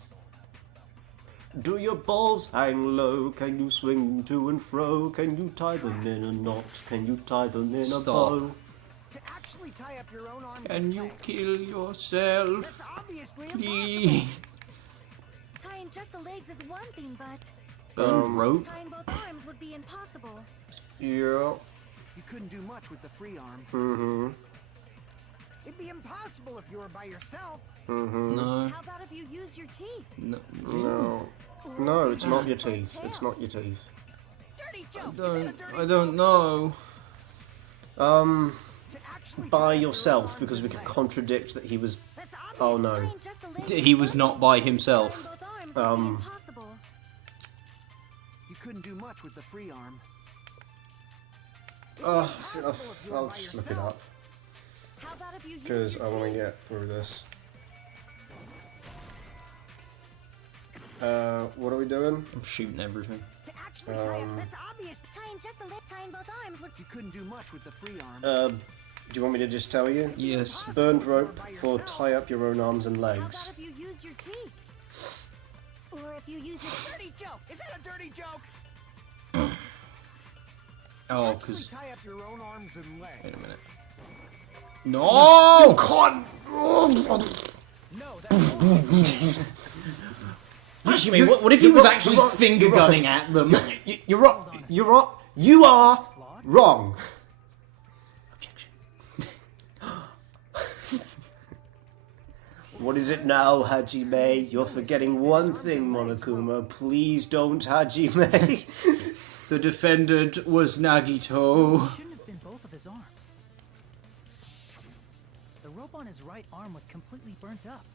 Do your balls hang low? Can you swing them to and fro? Can you tie them in a knot? Can you tie them in a Stop. bow? To actually tie up your own arms Can and you legs. kill yourself? That's obviously impossible. Please. Tying just the legs is one thing, but Burn rope. tying both arms would be impossible. Yeah. You couldn't do much with the free arm. Mm-hmm. It'd be impossible if you were by yourself. No. How about if you use your teeth? No. No. No, it's not your teeth. It's not your teeth. Dirty joke! Is that a dirty I don't know. To actually By tie up your own yourself, arms because we and could legs. contradict that he was... That's Oh obvious. no. Tying just the legs He is was one not thing, by but himself. tying both arms would be impossible. You couldn't do much with the free arm. I'll just look it up. How about if you use Because your I want to teeth? get through this. What are we doing? I'm shooting everything. To actually tie up, that's obvious. Tying just the leg, tying both arms would You couldn't do much with the free arm. Do you want me to just tell you? Yes. Burned rope for tie up your own arms and How legs. about if you use your teeth? Or if you use your... Dirty joke! Is that a dirty joke? Oh, Actually because... tie up your own arms and legs. Wait a minute. No! Can't. No, that's Actually, mate, what if he was actually finger gunning at them? You're wrong. You're wrong. You are wrong. Objection. What is it now, Hajime? You're forgetting one thing, Monokuma. Please don't, Hajime. The defendant was Nagito. It shouldn't have been both of his arms. The rope on his right arm was completely burnt up.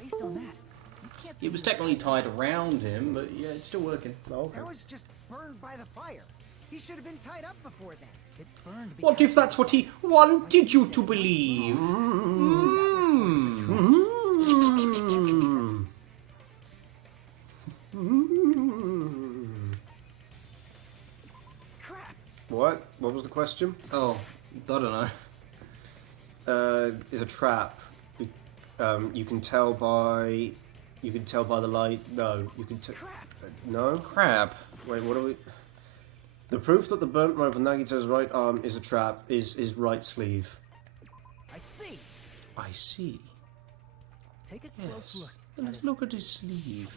Based on that, you can't see It was the technically tied around him, but yeah, it's still working. Okay. That was just burned by the fire. He should have been tied up before then. It burned What because if that's what he wanted you to believe? Crap! What? What was the question? Oh, I don't know. Is a trap. You can tell by. You can tell by the light. No, you can tell. Crap! No. Crap. Wait, what are we? The proof that the burnt rope on Nagito's right arm is a trap is his right sleeve. I see. I see. Take a close Yes. look. Let's look at his sleeve.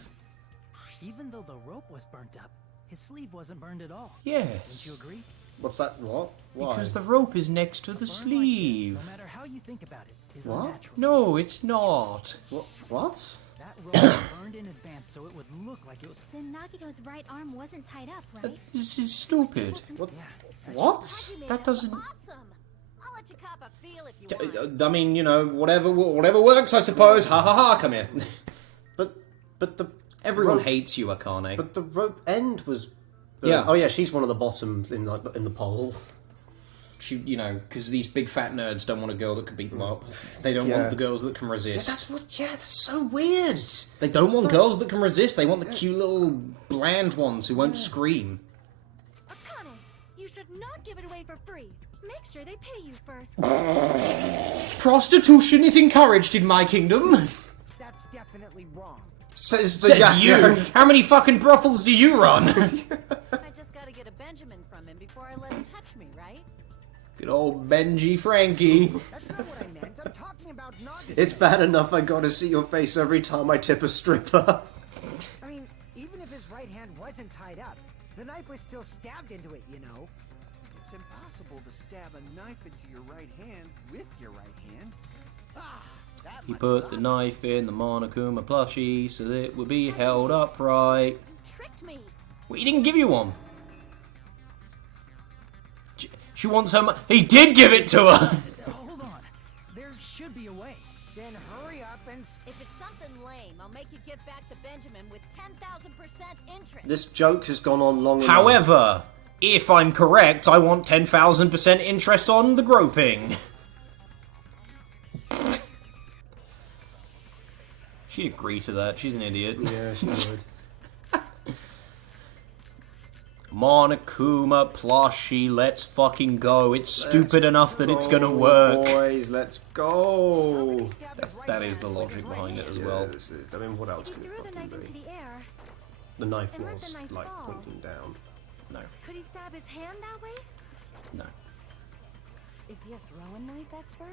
Even though the rope was burnt up, his sleeve wasn't burned at all. Yes. Don't you agree? What's that? What? Why? Because the rope is next to the Burn like this, sleeve. no matter how you think about it, is What? unnatural. No, it's not. What? That rope was burned in advance so it would look like it was. Then Nagito's right arm wasn't tied up, right? This is stupid. What? Yeah. What? Hajime, That doesn't- Awesome! I'll let you cop a feel if you want. I mean, you know, whatever works, I suppose. Ha ha ha, come here. But the Everyone rope, hates you, Akane. But the rope end was. burnt. Yeah. Oh yeah, she's one of the bottom in the poll. She, you know, because these big fat nerds don't want a girl that can beat them up. They don't Yeah. want the girls that can Yeah, resist. that's what. Yeah, that's so weird. They don't want girls that can resist. They want the cute little bland ones who won't scream. Akane, you should not give it away for free. Make sure they pay you first. Prostitution is encouraged in my kingdom. That's definitely wrong. Says the Says guy. you. How many fucking brothels do you run? I just gotta get a Benjamin from him before I let him touch me, right? Good old Benji Frankie. That's not what I meant. I'm talking about Nagito. It's bad enough I gotta see your face every time I tip a stripper. I mean, even if his right hand wasn't tied up, the knife was still stabbed into it, you know? It's impossible to stab a knife into your right hand with your right hand. Ah, that He much put is the obvious. knife in the Monokuma plushie so that it would be held upright. You tricked me. Well, he didn't give you one. She wants her. He did give it to her. Hold on. There should be a way. Then hurry up and If it's something lame, I'll make you give back the Benjamin with 10,000% interest. This joke has gone on long enough. However, if I'm correct, I want 10,000% interest on the groping. She'd agree to that. She's an idiot. Yeah, she would. Monokuma plushie, let's fucking go. It's stupid enough that it's gonna work. Boys, let's go. That is the logic behind it as well. This is, I mean, what else He can threw it the fucking knife into be? the air. The knife and let was the knife like fall. pointing down. No, Could he stab his hand that way? no. Is he a throwing knife expert?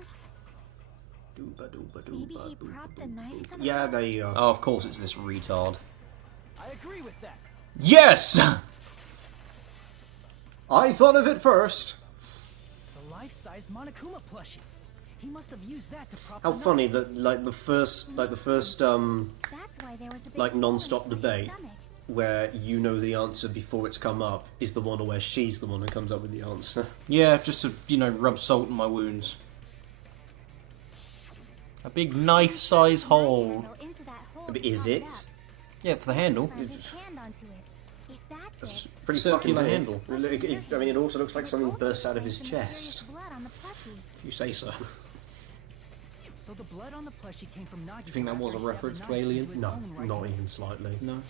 Dooba dooba Maybe dooba he dooba propped the dooba knife dooba. somehow? Yeah, there you go. Oh, of course it's this retard. I agree with that. Yes! I thought of it first. The life-size Monokuma plushie. He must have used that to prop How the funny knife. that like the first That's why there was a big like hole in non-stop Plushie's debate stomach. where you know the answer before it's come up is the one where she's the one who comes up with the answer. Yeah, just to, you know, rub salt in my wounds. A big knife-size hole. Fell into that hole But to is prop it? up. Yeah, for the handle. Slammed his hand onto it. If that's It's it, pretty Circular fucking big. handle. I mean, it also looks like it something also burst out of his explains the mysterious chest. blood on the plushie. If you say so. So the blood on the plushie came from Nagito. Do you think that after was a he stabbed reference the to knife Alien? into his No, own right not hand. even slightly. No.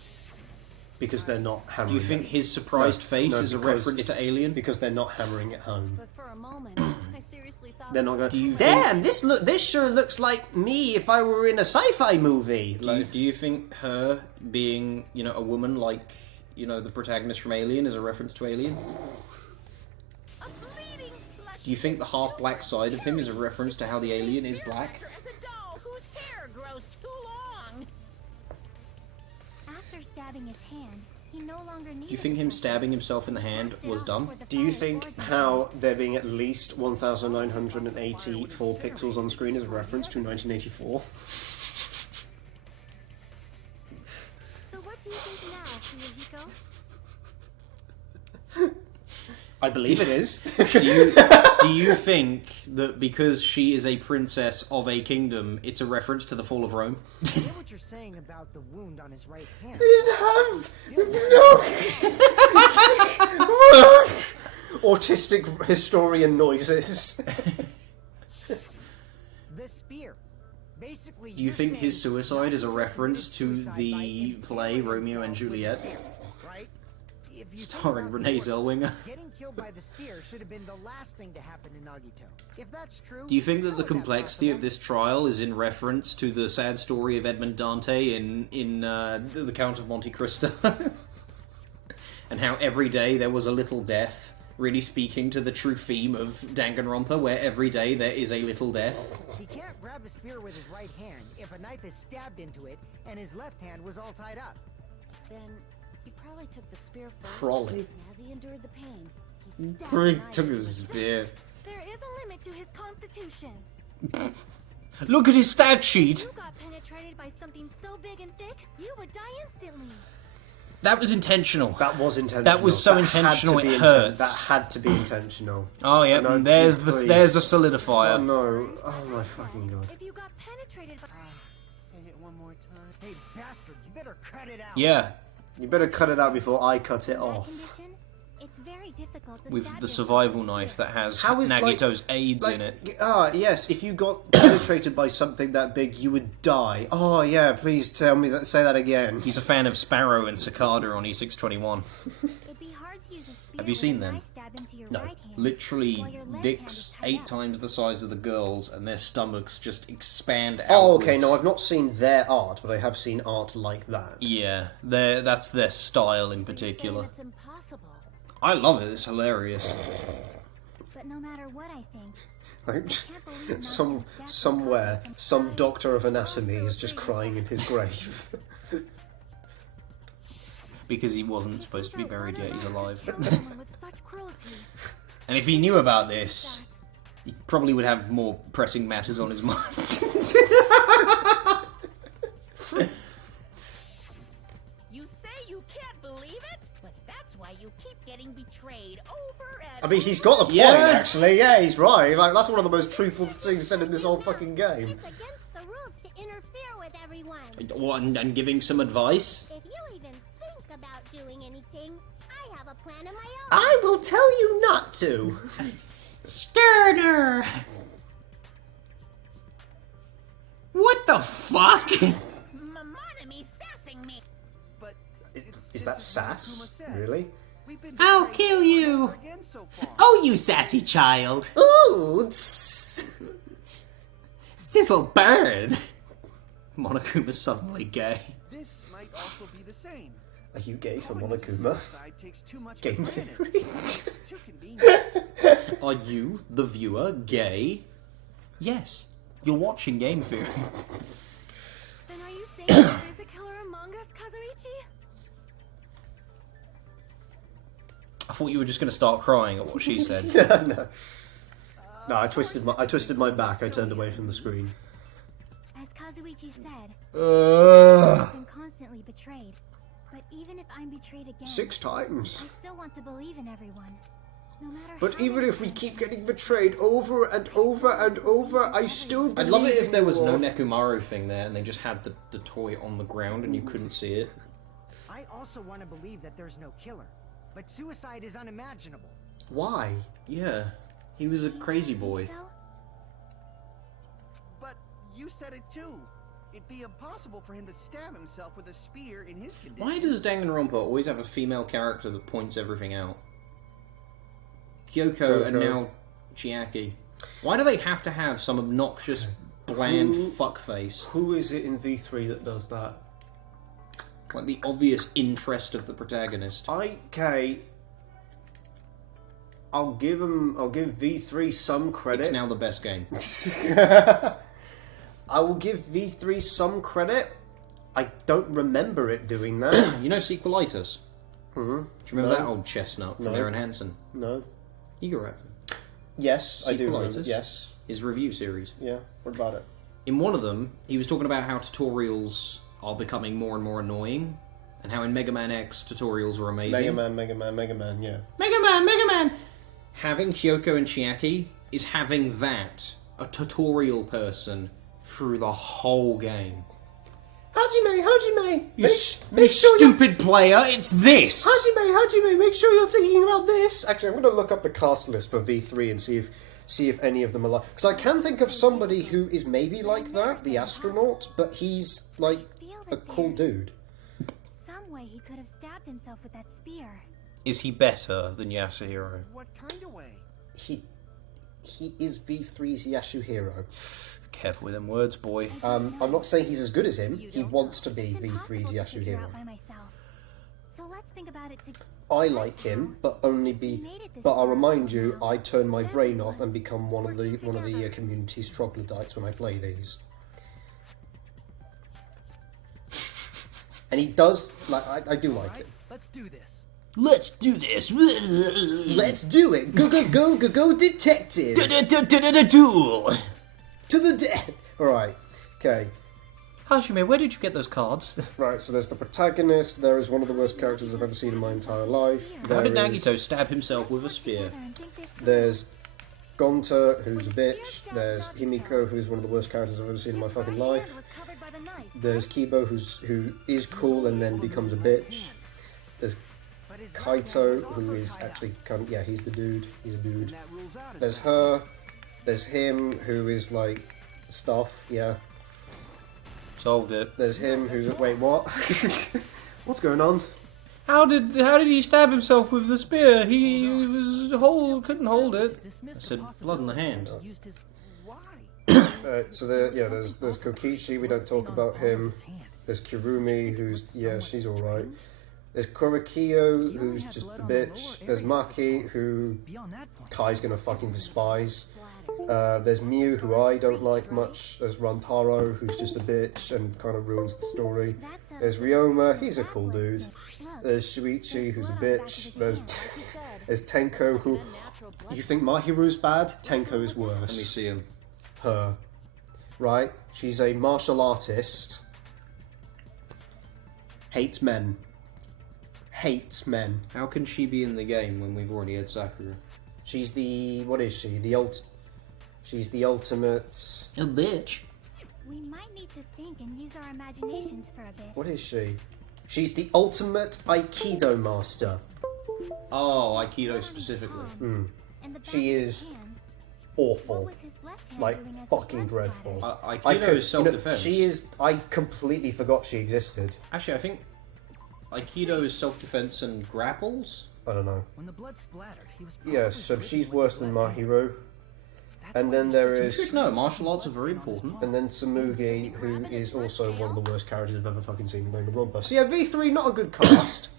Because they're not Do hammering you think it. his surprised No, face no, is a because reference it- to Alien? Because they're not hammering it home. But for a moment, I seriously thought They're not going. Do you Damn, this sure looks like me if I were in a sci-fi movie. Do you think her being, a woman like, the protagonist from Alien is a reference to Alien? A bleeding, Do you think the half-black side of him is a reference to how the alien is black? As a doll whose hair grows too long. after stabbing his hand, he no longer needed. Do you think him stabbing himself in the hand was dumb? Do you think how there being at least 1,984 pixels on screen is a reference to 1984? So what do you think now, Fuyuhiko? I believe it is. Do you think that because she is a princess of a kingdom, it's a reference to the fall of Rome? I get what you're saying about the wound on his right hand. They didn't have autistic historian noises. The spear. Basically, Do you think his suicide is a reference to the play Romeo and Juliet, right? If you think starring about Renee the order, Zellweger? Getting killed by the spear should have been the last thing to happen to Nagito. If that's true, Do you think that how the is that complexity of possible? this trial is in reference to the sad story of Edmond Dante in The Count of Monte Cristo? And how every day there was a little death, really speaking to the true theme of Danganronpa, where every day there is a little death? He can't grab a spear with his right hand if a knife is stabbed into it and his left hand was all tied up. Then he probably took the spear first. Probably. And as he endured the pain, he stabbed Frank the knife took into his the- spear. There is a limit to his constitution. Look at his stat sheet! You got penetrated by something so big and thick, you would die instantly. That was intentional. That was intentional. That was so had intentional to be it hurts. That had to be intentional. Oh yeah, No, there's please. there's a Oh solidifier. no! Oh my fucking god! If you got penetrated by... Say it one more time. Hey, bastard, you better cut it out. Yeah, You better cut it out before I cut it In that off. condition, it's very difficult to with stab the yourself survival with a knife spear. that has How is, Nagito's AIDS Like, in it. yes, if you got penetrated by something that big, you would die. Oh yeah, please tell me that. Say that again. He's a fan of Sparrow and Cicada on E621. It'd be hard to use a spear Have you with seen a them? knife stab into your No. right hand, Literally, while your left hand dicks is tied 8 up. times the size of the girls, and their stomachs just expand outwards. Oh, okay. No, I've not seen their art, but I have seen art like that. Yeah, that's their style in So you're saying particular. it's impossible. I love it. It's hilarious. But no matter what I think, Like, can't believe Nagito's some death was somewhere, caused by some some doctor of crime. anatomy Also is just a great crying in his grave. Because he wasn't supposed to be buried yet, he's alive. Kill someone with such cruelty. And if he knew about this, he probably would have more pressing matters on his mind. You say you can't believe it, but that's why you keep getting betrayed over and I mean, he's got a point, Yeah. actually. Yeah, he's right. Like, that's one of the most truthful things said in this whole fucking game. It's against the rules to interfere with everyone. What, and giving some advice? If you even think about doing anything, I have a plan of my own. I will tell you not to. Sterner! What the fuck? Monami sassing me. But Is that sass? Really? We've been I'll betrayed kill over you. and over again so far. Oh, you sassy child. Ooh. This'll burn. Monokuma's suddenly gay. This might also be the same. Are you gay for Calling this a Monokuma? suicide takes too much Game for granted. theory. It's too convenient. Are you, the viewer, gay? Yes. You're watching Game Theory. Then are you saying there is a killer among us, Kazuichi? I thought you were just going to start crying at what she said. No. No, I twisted my back. I turned away from the screen. As Kazuichi said, Ugh. I've been constantly betrayed. But even if I'm betrayed again, 6 times. I still want to believe in everyone. No matter But how even many if we times keep I getting betrayed over and over and over, I still believe I'd love it if there was in no you. Nekomaru thing there and they just had the toy on the ground and you couldn't see it. I also want to believe that there's no killer. But suicide is unimaginable. Why? Yeah. He was a Do you crazy think boy. so? But you said it too. It'd be impossible for him to stab himself with a spear in his condition. Why does Danganronpa always have a female character that points everything out? Kyoko and Kyoko. now Chiaki. Why do they have to have some obnoxious, bland fuckface? Who is it in V3 that does that? Like the obvious interest of the protagonist. I'll give V3 some credit. It's now the best game. I will give V3 some credit. I don't remember it doing that. You know Sequelitis? Mm-hmm. Do you remember that old chestnut from Aaron Hansen? No. You got it. Yes, I do remember. Sequelitis? Yes. His review series. Yeah, what about it? In one of them, he was talking about how tutorials are becoming more and more annoying, and how in Mega Man X, tutorials were amazing. Mega Man, yeah. Mega Man! Having Kyoko and Chiaki is having that, a tutorial person, through the whole game. Hajime! You stupid player, it's this! Hajime, make sure you're thinking about this! Actually, I'm going to look up the cast list for V3 and see if any of them are like... Because I can think of somebody who is maybe like that, the astronaut, but he's, like, a cool dude. Some way he could have stabbed himself with that spear. Is he better than Yasuhiro? What kind of way? He is V3's Yasuhiro. Careful with them words, boy. I'm not saying he's as good as him. He wants to be V3's Yasuhiro. So let's think about it I like him, but I'll remind you, I turn my brain off and become one of the community's troglodytes when I play these. And he does, like, I do like it. Let's do this. Let's do this! Let's do it! Go, detective! Duel! To the death! Alright, okay. Hajime, where did you get those cards? Right, so there's the protagonist. There is one of the worst characters I've ever seen in my entire life. How did Nagito stab himself with a spear? There's Gonta, who's a bitch. There's Himiko, who's one of the worst characters I've ever seen in my fucking life. There's Kibo, who is cool and then becomes a bitch. There's Kaito, who is actually kind of... Yeah, he's the dude. He's a dude. There's her. There's him, who is, like, stuff, yeah. Solved it. There's him, who's... Wait, what? What's going on? How did he stab himself with the spear? He couldn't hold it. I said blood in the hand. So there's Kokichi, we don't talk about him. There's Kirumi, who's... Yeah, she's alright. There's Korekiyo, who's just a bitch. There's Maki, who Kai's gonna fucking despise. There's Mew, who I don't like much. There's Rantaro, who's just a bitch and kind of ruins the story. There's Ryoma, he's a cool dude. There's Shuichi, who's a bitch. There's Tenko, who... You think Mahiru's bad? Tenko is worse. Let me see him. Her. Right? She's a martial artist. Hates men. Hates men. How can she be in the game when we've already had Sakura? She's the... What is she? She's the ultimate... A bitch. We might need to think and use our imaginations for a bit. What is she? She's the ultimate Aikido master. Oh, Aikido specifically. She is awful. Like, fucking dreadful. Aikido is self-defense. She is... I completely forgot she existed. Actually, I think Aikido is self-defense and grapples? I don't know. When the blood splattered, he was Yeah, so she's worse than Mahiro. And then there is... No, martial arts are very important. And then Tsumugi, who is also one of the worst characters I've ever fucking seen in Danganronpa. So yeah, V3, not a good cast.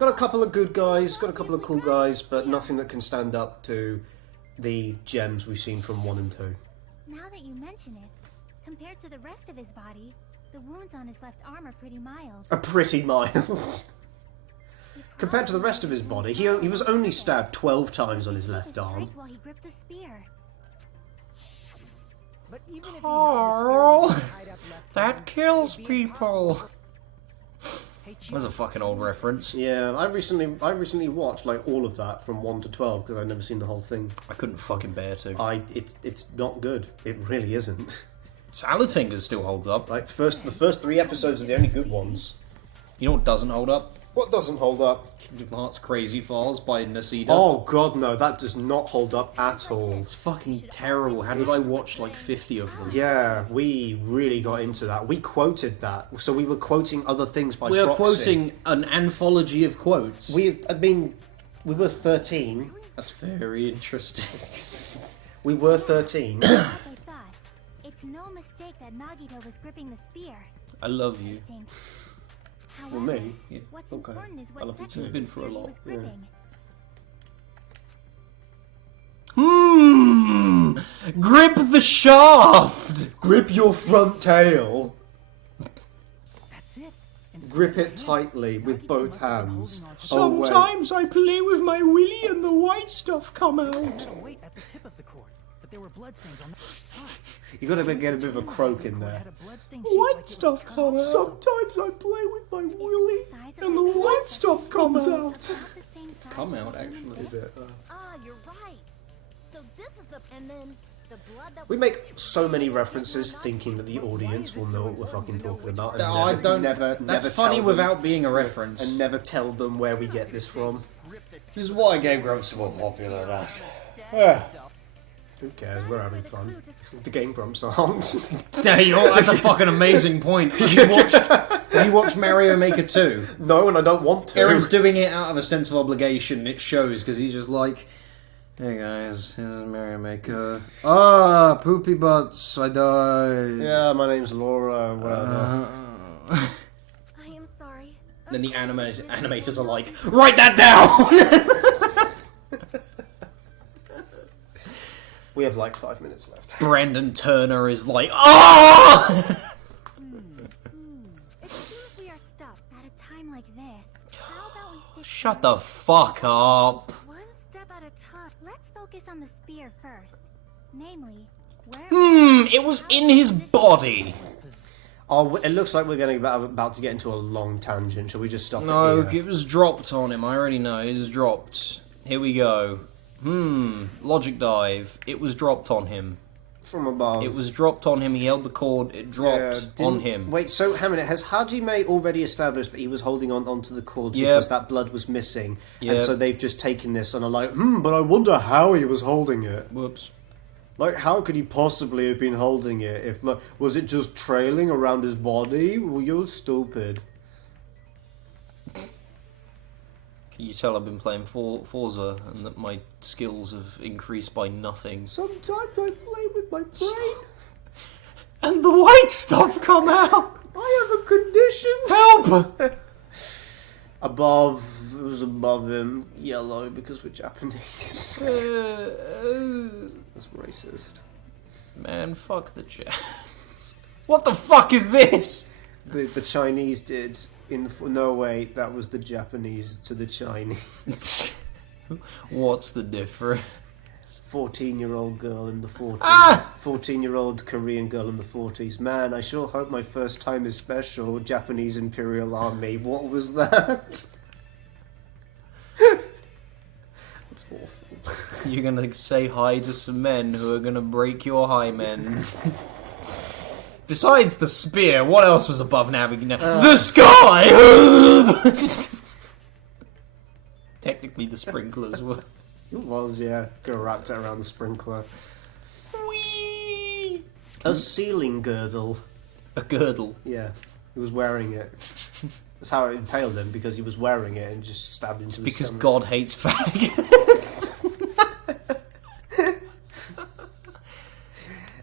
Got a couple of good guys, got a couple of cool guys, but nothing that can stand up to the gems we've seen from 1 and 2. Now that you mention it, compared to the rest of his body, the wounds on his left arm are pretty mild. Pretty mild. Compared to the rest of his body, he was only stabbed 12 times on his left arm. While he gripped the spear. But even if Carl, that kills people. That's a fucking old reference. Yeah, I recently watched like all of that from 1 to 12 because I'd never seen the whole thing. I couldn't fucking bear to. It's not good. It really isn't. Salad Fingers still holds up. Like the first 3 episodes are the only good ones. You know what doesn't hold up? What doesn't hold up? Kingdom Hearts Crazy Files by Nacida. Oh god, no, that does not hold up at all. It's fucking terrible. How did I watch like 50 of them? Yeah, we really got into that. We quoted that, so we were quoting other things by We are proxy. quoting an anthology of quotes. We were 13, That's very interesting. We were 13. What they thought. It's no mistake that Nagito was gripping the spear. I love I you. think. Well, However, me? Yeah. what's Okay. important is I what love you section too. of Been the through a spear he lot. was gripping. Grip the shaft! Grip your front tail. That's it. Instead Grip of it him, tightly with Nagito both must have been hands. holding on to Sometimes I play with my willy and the white stuff come out. metal weight at the tip of the cord, but there were bloodstains on the plus. You gotta get a bit of a croak in The cord there. had a bloodstain shaped like White it was stuff cut come off out. something. Sometimes I play with my willy. Size of And the my white penis, stuff comes out. about the same size come as out, a human actually. fist. Is it? Ah, you're right. So this is the and then the blood that We was make so many references thinking that the audience will know what we're fucking talking about. And I don't. never That's tell funny them- without being a reference. And never tell them where we get this from. This is why Game Grumps are more popular than us. Who cares? We're having fun. The Game Grumps aren't. That's a fucking amazing point. Have you watched Mario Maker 2? No, and I don't want to. Aaron's doing it out of a sense of obligation. It shows because he's just like, "Hey guys, here's Mario Maker. Ah, poopy butts. I died." Yeah, my name's Laura. Whatever. I am sorry. Then the animators are like, "Write that down." We have like 5 minutes left. Brandon Turner is like, "Ah!" It seems we are stuck at a time like this. How about we stick Shut the fuck up. one step at a time? Let's focus on the spear first. Namely, where It was in his body. Oh, it looks like we're getting about to get into a long tangent. Shall we just stop No, it here? it was dropped on him. I already know. It was dropped. Here we go. Logic dive. It was dropped on him. From above. It was dropped on him. He held the cord. It dropped on didn't- him. Wait, so how many? Has Hajime already established that he was holding onto the cord Yep. because that blood was missing? Yep. And so they've just taken this and are like, but I wonder how he was holding it. Whoops. Like, how could he possibly have been holding it? If like, was it just trailing around his body? Well, you're stupid. Can you tell I've been playing Forza and that my skills have increased by nothing? Sometimes I play with my brain. And the white stuff come out. I have a condition. Help! Above, it was above him, yellow because we're Japanese. That's racist. Man, fuck the Japs. What the fuck is this? The Chinese did. No, wait, that was the Japanese to the Chinese. What's the difference? 14-year-old girl in the 40s. Ah! 14-year-old Korean girl in the 40s. Man, I sure hope my first time is special. Japanese Imperial Army. What was that? That's awful. You're gonna say hi to some men who are gonna break your hymen. Besides the spear, what else was above navigating? The sky! Technically, the sprinklers were. It was, yeah. Could have wrapped it around the sprinkler. Whee! A ceiling girdle. A girdle. Yeah, he was wearing it. That's how it impaled him, because he was wearing it and just stabbed into his Because stomach. God hates faggots.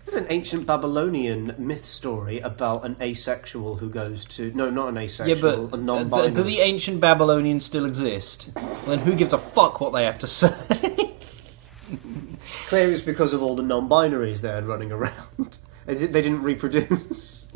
There's an ancient Babylonian myth story about an asexual who goes to... No, not an Yeah, asexual, but a non-binary. do the ancient Babylonians still exist? Well, then who gives a fuck what they have to say? Clearly it's because of all the non-binaries there running around. They didn't reproduce.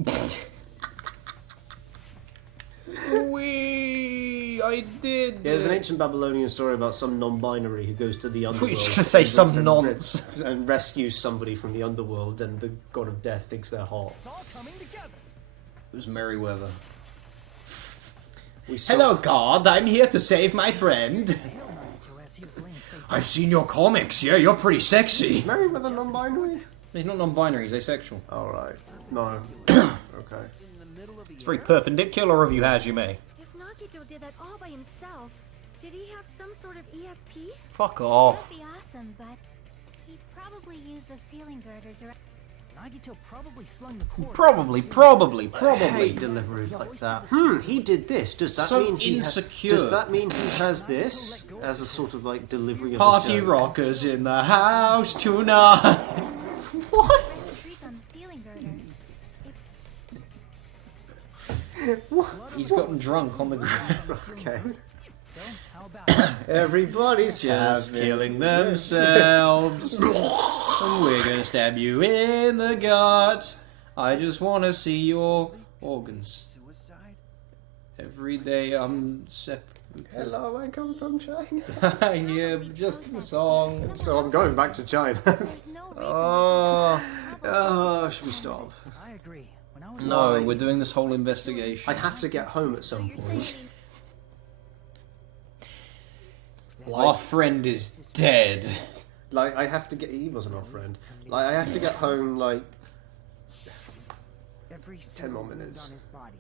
I did. Yeah, there's an ancient Babylonian story about some non-binary who goes to the I thought underworld. you were just gonna say some and nonce. and rescues somebody from the underworld, and the god of death thinks they're hot. It's all coming together. It was Merryweather. We saw- Hello, God. I'm here to save my friend. Hail Nagito as he was laying face I've seen your comics. Yeah, you're pretty sexy. Merryweather non-binary? He's not non-binary. He's asexual. Alright. No. Okay. It's very perpendicular of you, Hajime. If Nagito did that all by himself, did he have some sort of ESP? Fuck off. That'd be awesome, but he probably used the ceiling girder direct. Nagito probably slung the cord. Probably. I hate delivery like that. He did this. Does that So mean he insecure. does that mean he has this? Let go as a sort of like delivery of a Party joke. rockers in the house tonight. What? Streak on the ceiling girder. He's gotten drunk on the ground. Okay. So, how about it? Everybody's Just having killing this. themselves. And we're gonna stab you in the gut. I just wanna see your organs. Suicide? Every day I'm Hello, I come from China. I hear just the song. So I'm going back to China. There's no reason Oh. Should we stop? I agree. When I was No, we're doing this whole investigation. I have to get home at some you're point. saying Our friend is dead. Like, I have to get. He wasn't our friend. Like, I have to get home, like. Every 10 more minutes. on his body.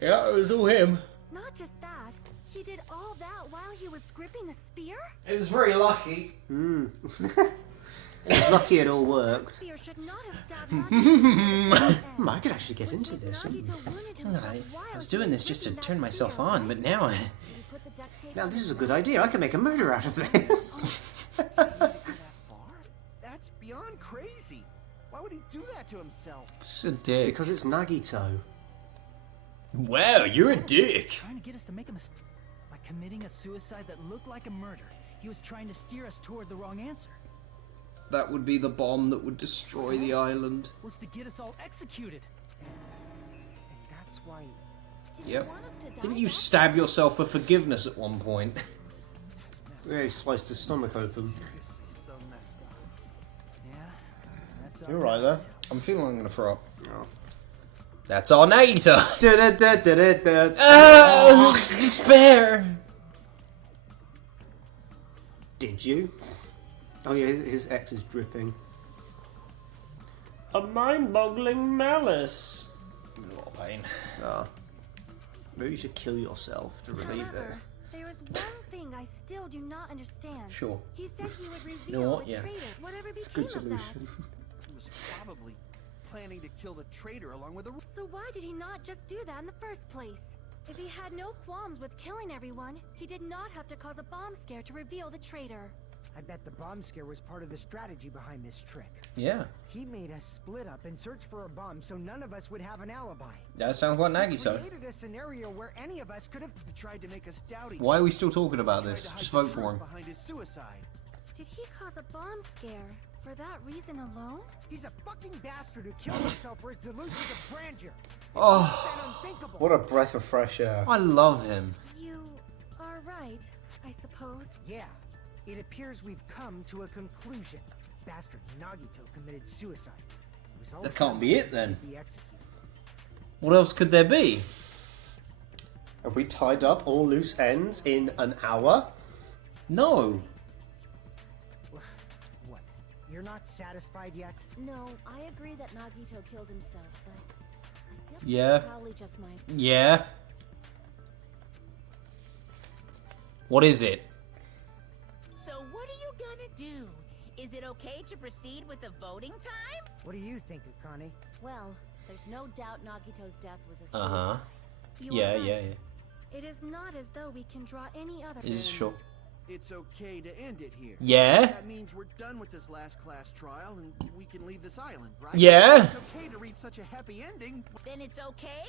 Yeah, it was all him. not just that, he did all that while he was gripping a spear? It was very lucky. It's lucky it all worked. Spear should not have stabbed Nagito. I could actually get into this. I was doing this just to turn myself on, but now I... Now, this is a good idea. I can make a murder out of this. That far? That's beyond crazy. Why would he do that to himself? Just a dick. Because it's Nagito. Wow, you're a dick. trying to get us to make a mistake. By committing a suicide that looked like a murder, he was trying to steer us toward the wrong answer. That would be the bomb that would destroy the island. Was to get us all executed. And that's why... Yep. Didn't you stab yourself for forgiveness at one point? Yeah, he sliced his stomach open. Seriously, so messed up. Yeah, that's You're right there. I'm feeling I'm gonna throw up. Oh. That's our Nagito. Oh, Despair. did you? Oh yeah, his X is dripping. A mind-boggling malice. I'm in a lot of pain. Ah. Maybe you should kill yourself to relieve it. However, there is one thing I still do not understand. Sure. He said he would reveal You know what? the Yeah. traitor, whatever became Good of solution. that. He was probably planning to kill the traitor along with the... So why did he not just do that in the first place? If he had no qualms with killing everyone, he did not have to cause a bomb scare to reveal the traitor. I bet the bomb scare was part of the strategy behind this trick. Yeah. He made us split up and search for a bomb so none of us would have an alibi. That sounds like He Nagito. created a scenario where any of us could have tried to make us doubt each Why are other. we still talking about Tried this? to hide Just the vote for truth him. behind his suicide. Did he cause a bomb scare for that reason alone? He's a fucking bastard who killed himself for his delusions of grandeur. It's Oh. not that unthinkable. What a breath of fresh air. I love him. You are right, I suppose. Yeah, it appears we've come to a conclusion. Bastard Nagito committed suicide. The result That can't be it, then. would be executed. What else could there be? Have we tied up all loose ends in an hour? No. What? You're not satisfied yet? No, I agree that Nagito killed himself, but I feel Yeah. it's probably just my... Yeah. What is it? So what are you gonna do? Is it okay to proceed with the voting time? What do you think, Akane? Well, there's no doubt Nagito's death was a suicide. Uh-huh. You Yeah, are right. yeah, yeah. It is not as though we can draw any other. Is sure. It's okay to end it here. Yeah? That means we're done with this last class trial and we can leave this island, right? Yeah? It's okay to reach such a happy ending. Then it's okay?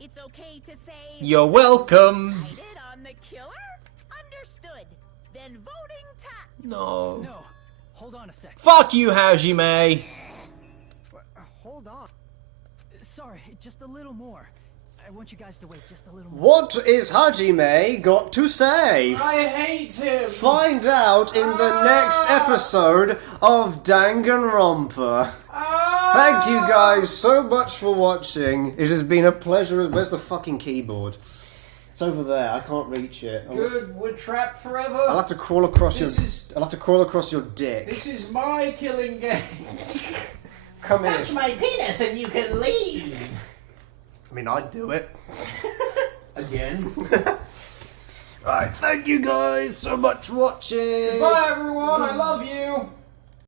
It's okay to say... You're welcome. Decided on the killer? Understood. Then voting time. No. No, hold on a sec. Fuck you, Hajime. Hold on. Sorry, just a little more. I want you guys to wait just a little more. What is Hajime got to say? I hate him. Find out in the next episode of Danganronpa. Thank you guys so much for watching. It has been a pleasure. Where's the fucking keyboard? It's over there. I can't reach it. Good, we're trapped forever. I'll have to crawl across This your. is- I'll have to crawl across your dick. This is my killing game. Come here. my penis and you can leave. I mean, I'd do it. Again. Alright, thank you guys so much for watching. Bye everyone, I love you.